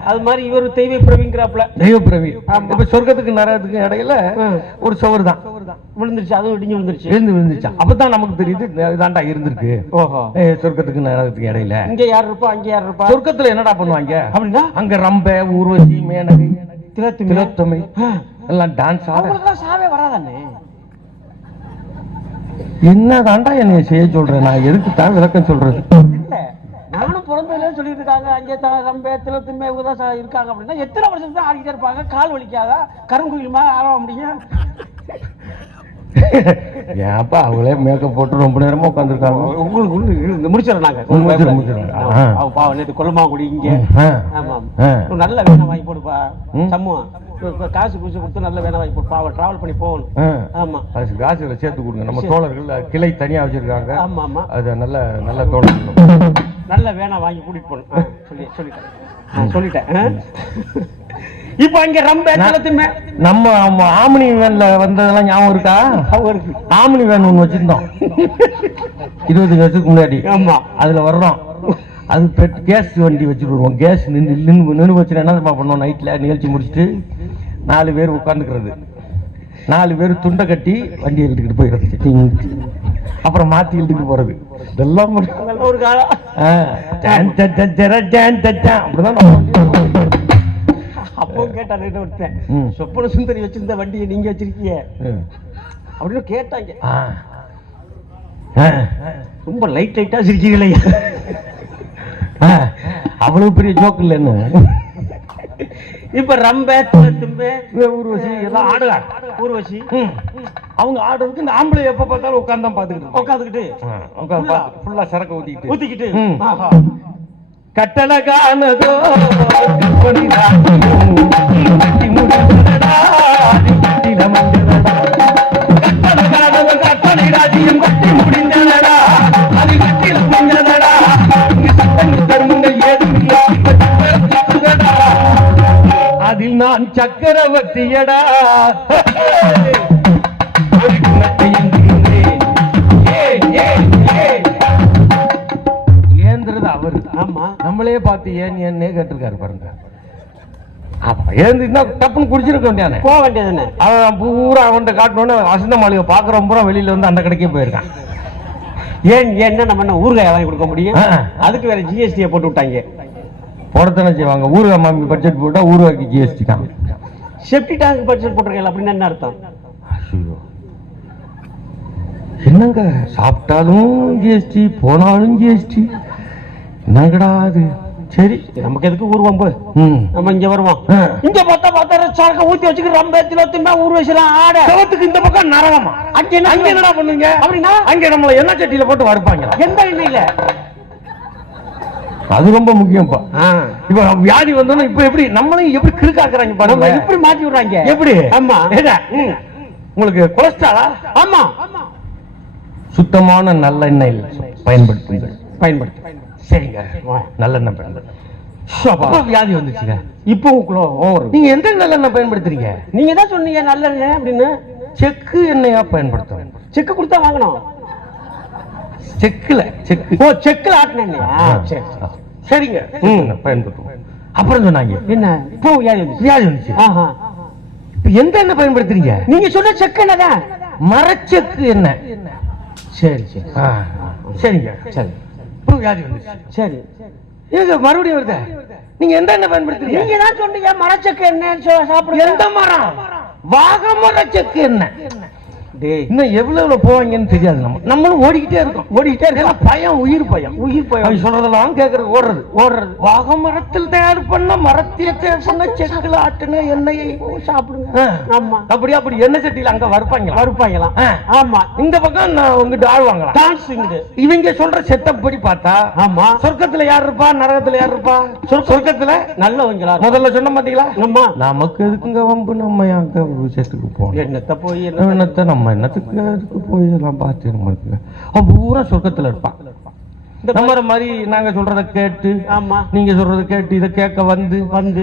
அது மாதிரி இவர் தெய்வ பிரவிங்கிறாப்ல. தெய்வ பிரவி. இப்ப சொர்க்கத்துக்கு நரகத்துக்கு இடையில ஒரு சுவர் தான் விழுந்துருச்சு. அதுவும் இடிஞ்சு விழுந்துருச்சா. அப்பதான் நமக்கு தெரியுது இதாண்டா இருந்திருக்கு. ஓஹோ. சொர்க்கத்துக்கு நரகத்துக்கு இடையில இங்க யார் இருப்பா அங்க யார் இருப்பா. சொர்க்கத்துல என்னடா பண்ணுவாங்க அப்படின்னா அங்க ரம்ப ஊர்வசி மேனகை திலோத்தமை எல்லாம் டான்ஸ் ஆட சாவே வராதானே. என்னதாண்டா என்னைய செய்ய சொல்றேன் நான் எதுக்கு தான் விளக்கம் சொல்றது. நானும் பிறந்ததுல சொல்லிட்டு இருக்காங்க அங்கே ரம்ப திலோத்தமை இவங்கதான் இருக்காங்க அப்படின்னா எத்தனை வருஷத்துக்கு தான் ஆடிக்கிட்டே இருப்பாங்க. கால் வலிக்காதா கருங்குயிலுமா ஆட முடியும். ஏன்ப்பா அவங்களே மேக்கப் போட்டு ரொம்ப நேரமா உட்காந்துருக்காங்க. உங்களுக்கு முடிச்சிடறோம் நாங்க. நேற்று கொல்லமாங்குடி இங்க நல்ல வேணா வாங்கி போடுப்பா. சம்முவம் காசு பூசி கொடுத்து நல்ல வேணா வாங்கி போடுப்பா. அவன் டிராவல் பண்ணி போகணும். ஆமா காசுல சேர்த்து கொடுங்க. நம்ம தோழர்கள் கிளை தனியா வச்சிருக்காங்க. ஆமா ஆமா அது நல்ல நல்ல தோழர்கள் நல்ல வேணா வாங்கி கூட்டிட்டு போகணும். சொல்லிட்டேன். இப்ப அங்க ரொம்ப நம்ம ஆமினி வேன்ல வந்ததெல்லாம் ஞாபகம் இருக்கா? ஆமினி வேன் ஒண்ணு வச்சிருந்தோம் 20 வருஷத்துக்கு முன்னாடி. ஆமா அதுல வர்றோம். அது கேஸ் வண்டி வச்சுட்டு வருவோம். கேஸ் நின்று வச்சு என்ன பண்ணுவோம் நைட்ல நிகழ்ச்சி முடிச்சுட்டு 4 பேர் உட்காந்துக்கிறது. 4 பேர் துண்டை கட்டி வண்டி எழுதிக்கிட்டு போயிடுறது. அப்புறம் மாத்தி எழுதிட்டு போறது. இதெல்லாம் ஒரு காலம். அப்படிதான் அப்போ கேட்டாரு ஒருத்தன் சொப்பன சுந்தரி வச்சிருந்த வண்டியை நீங்க வச்சிருக்கீங்க அப்படின்னு கேட்டாங்க. ரொம்ப லைட்டா சிரிக்கிறீங்களே. அவ்வளவு பெரிய ஜோக்கு இல்லைன்னு. இப்ப ரம்ப ஊர்வசி எல்லாம் ஆடுறாங்க. ஊர்வசி அவங்க ஆடுறதுக்கு இந்த ஆம்பளை எப்ப பார்த்தாலும் உட்கார்ந்து உட்காந்துக்கிட்டு ஃபுல்லா சரக்கு ஊத்திக்கிட்டு கட்டழகானதோ அதில் நான் சக்கரவர்த்தியடா. ஏந்திரது அவரு. ஆமா நம்மளே பார்த்து ஏன்னே கேட்டிருக்காரு பாருங்க. ஏந்திருந்தா டப்புன்னு குடிச்சிருக்க வேண்டியானே போக வேண்டியதுன்னு. அவன் பூரா அவன்கிட்ட காட்டணும்னு வசந்த மாளிகை பாக்குறவன் பூரா வெளியில வந்து அந்த கடைக்கே போயிருக்கான். ஏன்னா நம்ம என்ன ஊறுகாய் வாங்கி கொடுக்க முடியும். அதுக்கு வேற ஜிஎஸ்டியை போட்டு விட்டாங்க. போடத்தானே செய்வாங்க. ஊறுகாய் மாமி பட்ஜெட் போட்டா ஊறுகாய்க்கு ஜிஎஸ்டி தான். செப்டி டேங்க் பட்ஜெட் போட்டிருக்கீங்க அப்படின்னு என்ன அர்த்தம்? என்னங்க சாப்பிட்டாலும் ஜிஎஸ்டி போனாலும் ஜிஎஸ்டி என்னங்கடா அது. சரி நமக்கு எதுக்கு ஊர்வம்பு. நம்ம இங்க வருவோம். இங்க பார்த்தா சரக்க ஊத்தி வச்சுக்கிட்டு ரொம்ப திலோத்தமே ஊர்வசிலாம் ஆட சவத்துக்கு இந்த பக்கம் நரகமா. அங்க என்னடா பண்ணுவீங்க அப்படின்னா அங்க நம்மள எண்ணெய் சட்டியில போட்டு வறுப்பாங்க. எந்த எண்ணெயில? அது ரொம்ப முக்கியம்ப்பா. இப்ப வியாதி வந்தோம்னா இப்ப எப்படி நம்மளையும் எப்படி கிறுக்காக்குறாங்க பாருங்க. இப்படி மாத்தி விடுறாங்க. எப்படி? ஆமா உங்களுக்கு கொலஸ்ட்ராலா? ஆமா சுத்தமான நல்ல எண்ணெய் பயன்படுத்து. சரிங்க நல்லெண்ணெய் பயன்படுத்த வியாதி வந்துச்சுங்க. இப்போ நீங்க எந்த நல்லெண்ணெய் பயன்படுத்துறீங்க? நீங்க தான் சொன்னீங்க நல்லெண்ணெய் அப்படின்னு. செக்கு எண்ணெயா பயன்படுத்துறேன். செக்கு கொடுத்தா வாங்கணும். செக்குல ஆட்டின எண்ணெயா? சரிங்க பயன்படுத்துவோம். அப்புறம் சொன்னாங்க என்ன இப்போ வியாதி வந்துச்சு. எந்த எண்ணெய் பயன்படுத்துறீங்க? நீங்க சொன்ன செக்கு எண்ணெய் தான். மரச்செக்கு எண்ணெய். சரி சரிங்க சரி வியாதி வந்துச்சு. சரி மறுபடியும் வருது. நீங்க எந்த எண்ணெய் பயன்படுத்துறீங்க? நீங்க தான் சொன்னீங்க மரச்செக்கு எண்ணெய் சாப்பிடுங்க. எந்த மரம்? வாகை மரச்செக்கு எண்ணெய். இன்னும் எவ்வளவு போவாங்கன்னு தெரியாது. நம்மளும் ஓடிக்கிட்டே இருக்கோம். பயம் உயிர் பயம் சொல்றதெல்லாம் கேட்கறது ஓடுறது. வாகை மரத்தில் தயார் பண்ண மரத்தில தயார் பண்ண செக்குல ஆட்டுன எண்ணெயை சாப்பிடுங்க. ஆமா அப்படி எண்ணெய் சட்டியில அங்க வறுப்பாங்களாம். ஆமா இந்த பக்கம் உங்ககிட்ட ஆழ்வாங்களாம். இவங்க சொல்ற செட்டப் படி பார்த்தா ஆமா சொர்க்கத்துல யார் இருப்பா நரகத்துல யார் இருப்பா? சொர்க்கத்துல நல்லவங்களா முதல்ல சொன்ன பாத்தீங்களா? ஆமா நமக்கு எதுக்குங்க வம்பு? நம்ம அங்க விஷயத்துக்கு போவோம். என்னத்தை போய் என்னத்தை நம்ம என்னத்துக்கு போய் எல்லாம் பார்த்து நம்ம பூரா சொர்க்கத்துல இருப்பான். நம்ம மாதிரி நாங்க சொல்றத கேட்டு, ஆமா, நீங்க சொல்றத கேட்டு இதை கேட்க வந்து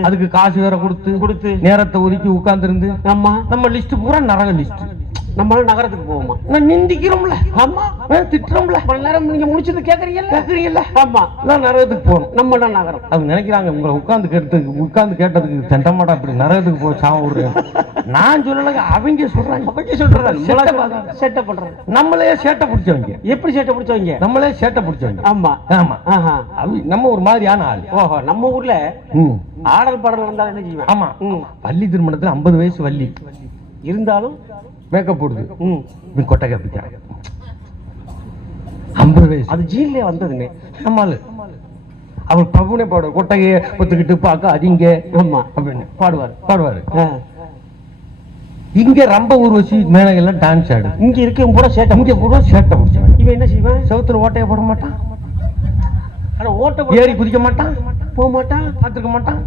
அதுக்கு காசு வேற கொடுத்து நேரத்தை ஒதுக்கி உட்கார்ந்து இருந்து நம்ம லிஸ்ட் பூரா நரக லிஸ்ட். நம்மளும் நகரத்துக்கு போவோமா? நான் நிந்திக்கிறோம்ல, ஆமா, திட்டுறோம்ல, நேரம் நீங்க முடிச்சது கேக்குறீங்கல்ல, ஆமா, நான் நரகத்துக்கு போகணும். நம்ம தான் நகரம். அவங்க நினைக்கிறாங்க உங்களை உட்கார்ந்து கேட்டதுக்கு தண்டமாட்டா இப்படி நரகத்துக்கு போய் சாவ விடுறேன். நான் சொல்லலங்க, அவங்க சொல்றாங்க. சேட்டை பண்றாங்க. நம்மளே சேட்டை பிடிச்சவங்க. எப்படி சேட்டை பிடிச்சவங்க? நம்மளே சேட்டை பிடிச்சவங்க. ஆமா ஆமா, நம்ம ஒரு மாதிரியான ஆள். ஓஹோ, நம்ம ஊர்ல ஆடல் பாடல் வந்தாலும் என்ன செய்வேன்? ஆமா, பள்ளி திருமணத்துல 50 வயசு வள்ளி இருந்தாலும் மேக்கப் போடுது, கொட்டை கப்பிக்கிறாங்க. 50 வயசு, அது ஜீன்ல வந்ததுன்னு நம்மளு அவர் பகுனே பாடுவார். கொட்டையை ஒத்துக்கிட்டு பார்க்க அதிங்க ஆமா அப்படின்னு பாடுவாரு. இங்க ரொம்ப ஊர்வசி மேனகெல்லாம் டான்ஸ் ஆடு. இங்க இருக்க பூரா சேட்டை பிடிச்சவன். இவன் என்ன செய்வான்? செவுத்துல ஓட்டையை போட மாட்டான், ஓட்ட ஏறி குதிக்க மாட்டான், போக மாட்டான், பாத்துக்க மாட்டான்.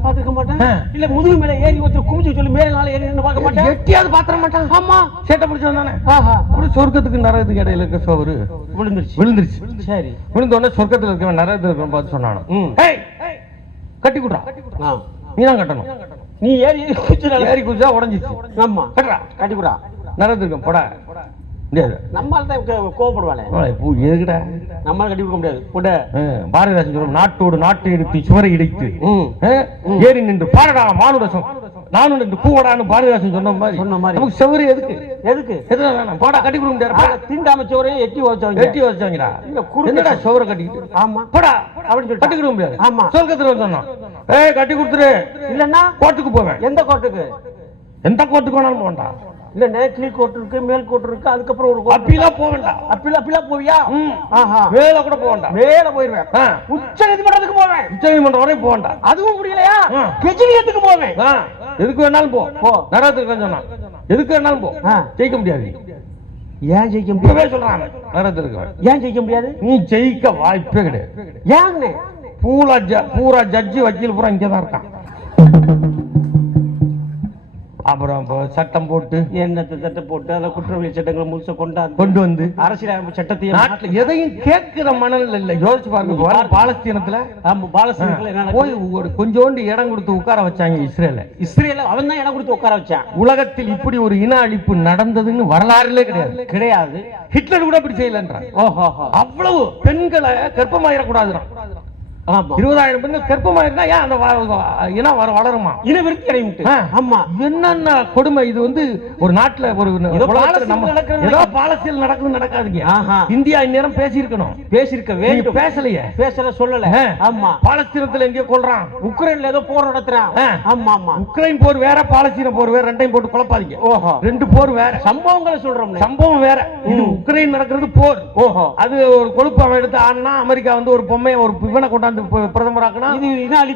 இல்ல முதுகு மேல ஏறி ஒருத்தர் குமிச்சு சொல்லி மேல நாள ஏறி பார்க்க மாட்டான், எட்டியாவது பாத்திர மாட்டான். ஆமா, சேட்டை பிடிச்சவன் தானே. ஒரு சொர்க்கத்துக்கு நரகத்துக்கு இடையில இருக்க சோறு விழுந்துருச்சு. சரி, விழுந்த உடனே சொர்க்கத்துல இருக்கவன் நரகத்துல இருக்கவன் பார்த்து சொன்னானோ, கட்டி குடுறா, நீ தான் கட்டணும். நீ ஏறி குதிச்சா உடஞ்சிச்சு. ஆமா, கட்டுறா, கட்டி குடுறா. நரகத்துல இருக்க போடா, நம்மால தான் கோவப்படுவாளே, எதுக்குடா நம்மால கட்டி கொடுக்க முடியாது. பாரதிதாசன் சொல்றோம், நாட்டோடு நாட்டை எடுத்து சுவரை இடைத்து ஏறி நின்று பாரடா மானுடசம் நானும் நின்று பூவடான்னு பாரதிதாசன் சொன்ன மாதிரி நமக்கு செவரு எதுக்கு வேணாம், பாடா கட்டி கொடுக்க முடியாது. தீண்டாம சோறையும் எட்டி வச்சவங்கடா, என்னடா சோரை கட்டிக்கிட்டு ஆமா போடா அப்படின்னு சொல்லி கட்டி கொடுக்க முடியாது. ஆமா, சொர்க்கத்துல சொன்னான், கட்டி கொடுத்துரு, இல்லன்னா கோர்ட்டுக்கு போவேன். எந்த கோர்ட்டுக்கு? எந்த கோர்ட்டுக்கு வேணாலும் போண்டா. இல்ல கீழ் கோர்ட் இருக்கு, மேல் கோர்ட் இருக்கு, அதுக்கப்புறம் ஒரு அப்பீலாம் போவேண்டா. அப்பீலாம் போவியா? மேல கூட போவேண்டா. மேல போயிருவேன், உச்ச நீதிமன்றத்துக்கு போவேன். உச்ச நீதிமன்றம் வரையும் போவேண்டா. அதுவும் முடியலையா? கெஜ்ரியாத்துக்கு போவேன். எதுக்கு வேணாலும் போ. நரகத்துக்கு சொன்னா எதுக்கு வேணாலும் போ, ஜெயிக்க முடியாது. ஏன் ஜெயிக்க முடியாது சொல்றாங்க? நரகத்துக்கு ஏன் ஜெயிக்க முடியாது? நீ ஜெயிக்க வாய்ப்பே கிடையாது. ஏன்னு? பூரா ஜட்ஜி வக்கீல் பூரா இங்கதான் இருக்கான். அப்புறம் சட்டம் போட்டு என்னத்தை சட்டம் போட்டு அதை குற்றவியல் சட்டங்களை முழுச கொண்டு வந்து அரசியல் சட்டத்தையும் நாட்டில் எதையும் கேட்கிற மனநிலை இல்லை. யோசிச்சு பாருங்க, பாலஸ்தீனத்துல போய் ஒரு கொஞ்சோண்டு இடம் கொடுத்து உட்கார வச்சாங்க. இஸ்ரேல அவன் தான் இடம் கொடுத்து உட்கார வச்சான். உலகத்தில் இப்படி ஒரு இன அழிப்பு நடந்ததுன்னு வரலாறுலே கிடையாது. ஹிட்லர் கூட இப்படி செய்யலன்றான். அவ்வளவு பெண்களை கர்ப்பமாயிடக்கூடாதுறான். 20,000 பெண்கள் கர்ப்பமாயிருந்தா ஏன் அந்த இனம் வளருமா? இனவிருத்தி அடையும். ஆமா, என்னென்ன கொடுமை இது! ஒரு நாட்டுல ஒரு ஏதோ பாலஸ்தீன் நடக்காதுங்க. இந்தியா இந்நேரம் பேசியிருக்க வேண்டும். பேசல, சொல்லல. ஆமா, பாலஸ்தீனத்துல எங்கேயோ கொல்றான், உக்ரைன்ல ஏதோ போர் நடத்துறான். ஆமா ஆமா, உக்ரைன் போர் வேற, பாலஸ்தீன போர் வேற, ரெண்டையும் போட்டு குழப்பாதீங்க. ரெண்டு போர் வேற, சம்பவங்களை சொல்றோம். சம்பவம் வேற. இது உக்ரைன் நடக்கிறது போர். அது ஒரு கொழுப்பு அவன் எடுத்து ஆனா அமெரிக்கா வந்து ஒரு பொம்மையை ஒரு இவனை கொண்டாந்து பிரதமராக்குனா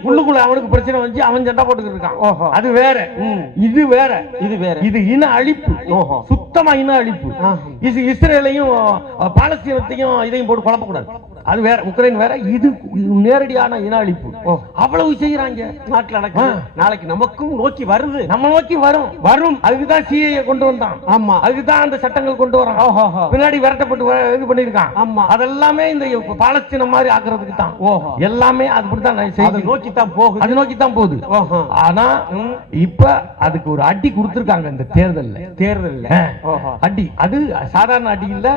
உள்ளுக்குள்ள அவனுக்கு பிரச்சனை வந்து அவன் சண்டை போட்டுக்கிட்டு இருக்கான். அது வேற, இது வேற. இது இன அழிப்பு, சுத்தமா இன அழிப்பு. இது இஸ்ரேலையும் பாலஸ்தீனத்தையும் இதையும் போட்டு குழப்பக்கூடாது. அது வேற, உக்ரைன் வேற. இது நேரடியான இன அழிப்பு. அவ்வளவு செய்யறாங்க நாட்டுல நடக்குது. நாளைக்கு நமக்கும் நோக்கி வருது, நம்ம நோக்கி வரும். அதுக்குதான் சிஏஏ கொண்டு வந்தான். ஆமா, அதுக்குதான் அந்த சட்டங்கள் கொண்டு வரான். பின்னாடி விரட்டப்பட்டு இது பண்ணிருக்கான். ஆமா, அதெல்லாமே இந்த பாலஸ்தீனம் மாதிரி ஆக்குறதுக்கு தான். எல்லாமே அப்படித்தான் நோக்கித்தான் போகுது. ஆனா இப்ப அதுக்கு ஒரு அடி கொடுத்திருக்காங்க இந்த தேர்தல்ல. அடி அது சாதாரண அடி இல்ல,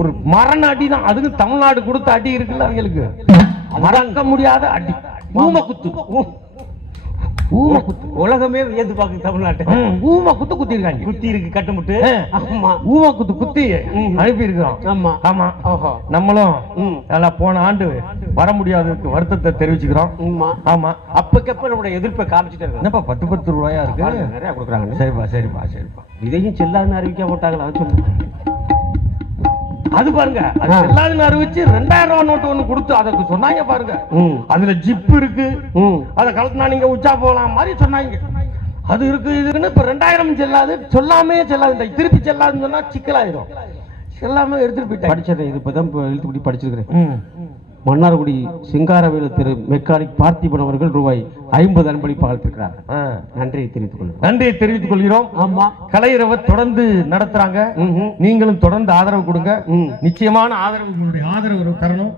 ஒரு மரண அடி தான். அதுக்கு தமிழ்நாடு கொடுத்த அடி இருக்குல்ல, அவங்களுக்கு மறக்க முடியாத அடி. ஊம குத்து உலகமே வியந்து பாக்குது தமிழ்நாட்டை. ஊம குத்தி இருக்காங்க. குத்தி இருக்கு கட்டுமுட்டு. ஆமா, ஊம குத்தி அனுப்பி இருக்கிறோம். ஆமா ஆமா, நம்மளும் எல்லாம் போன ஆண்டு வர முடியாததுக்கு வருத்தத்தை தெரிவிச்சுக்கிறோம். ஆமா, அப்பக்கப்ப நம்மளுடைய எதிர்ப்பை காமிச்சுட்டு இருக்கு. என்னப்பா 10 ரூபாயா இருக்கு, நிறைய கொடுக்குறாங்க. சரிப்பா. இதையும் செல்லாதுன்னு அறிவிக்க போட்டாங்களா? அது பாருங்க, அது எல்லாரும் அறிவிச்சு 2000 ரூபாய் நோட்டு ஒண்ணு கொடுத்து அதற்கு சொன்னாங்க பாருங்க. அதுல ஜிப் இருக்கு, அத கலத்தினா நீங்க உச்சா போலாம் மாதிரி சொன்னாங்க. அது இருக்கு, இதுன்னு இப்ப 2000 செல்லாது, செல்லாது, திருப்பி செல்லாதுன்னு சொன்னா சிக்கலாயிரும். எல்லாமே எடுத்துட்டு போயிட்டேன். படிச்சது இது இப்பதான் எழுத்துப்படி படிச்சிருக்கிறேன். மன்னார்குடி சிங்காரவேலு திரு மெக்கானிக் பார்த்திபன் அவர்கள் ரூபாய் 50 அன்பளிப்பு அளித்திருக்கிறார். நன்றியை தெரிவித்துக் கொள்கிறோம். ஆமா, கலையிரவை தொடர்ந்து நடத்துறாங்க. நீங்களும் தொடர்ந்து ஆதரவு கொடுங்க. நிச்சயமான ஆதரவு, உங்களுடைய ஆதரவு தரணும்.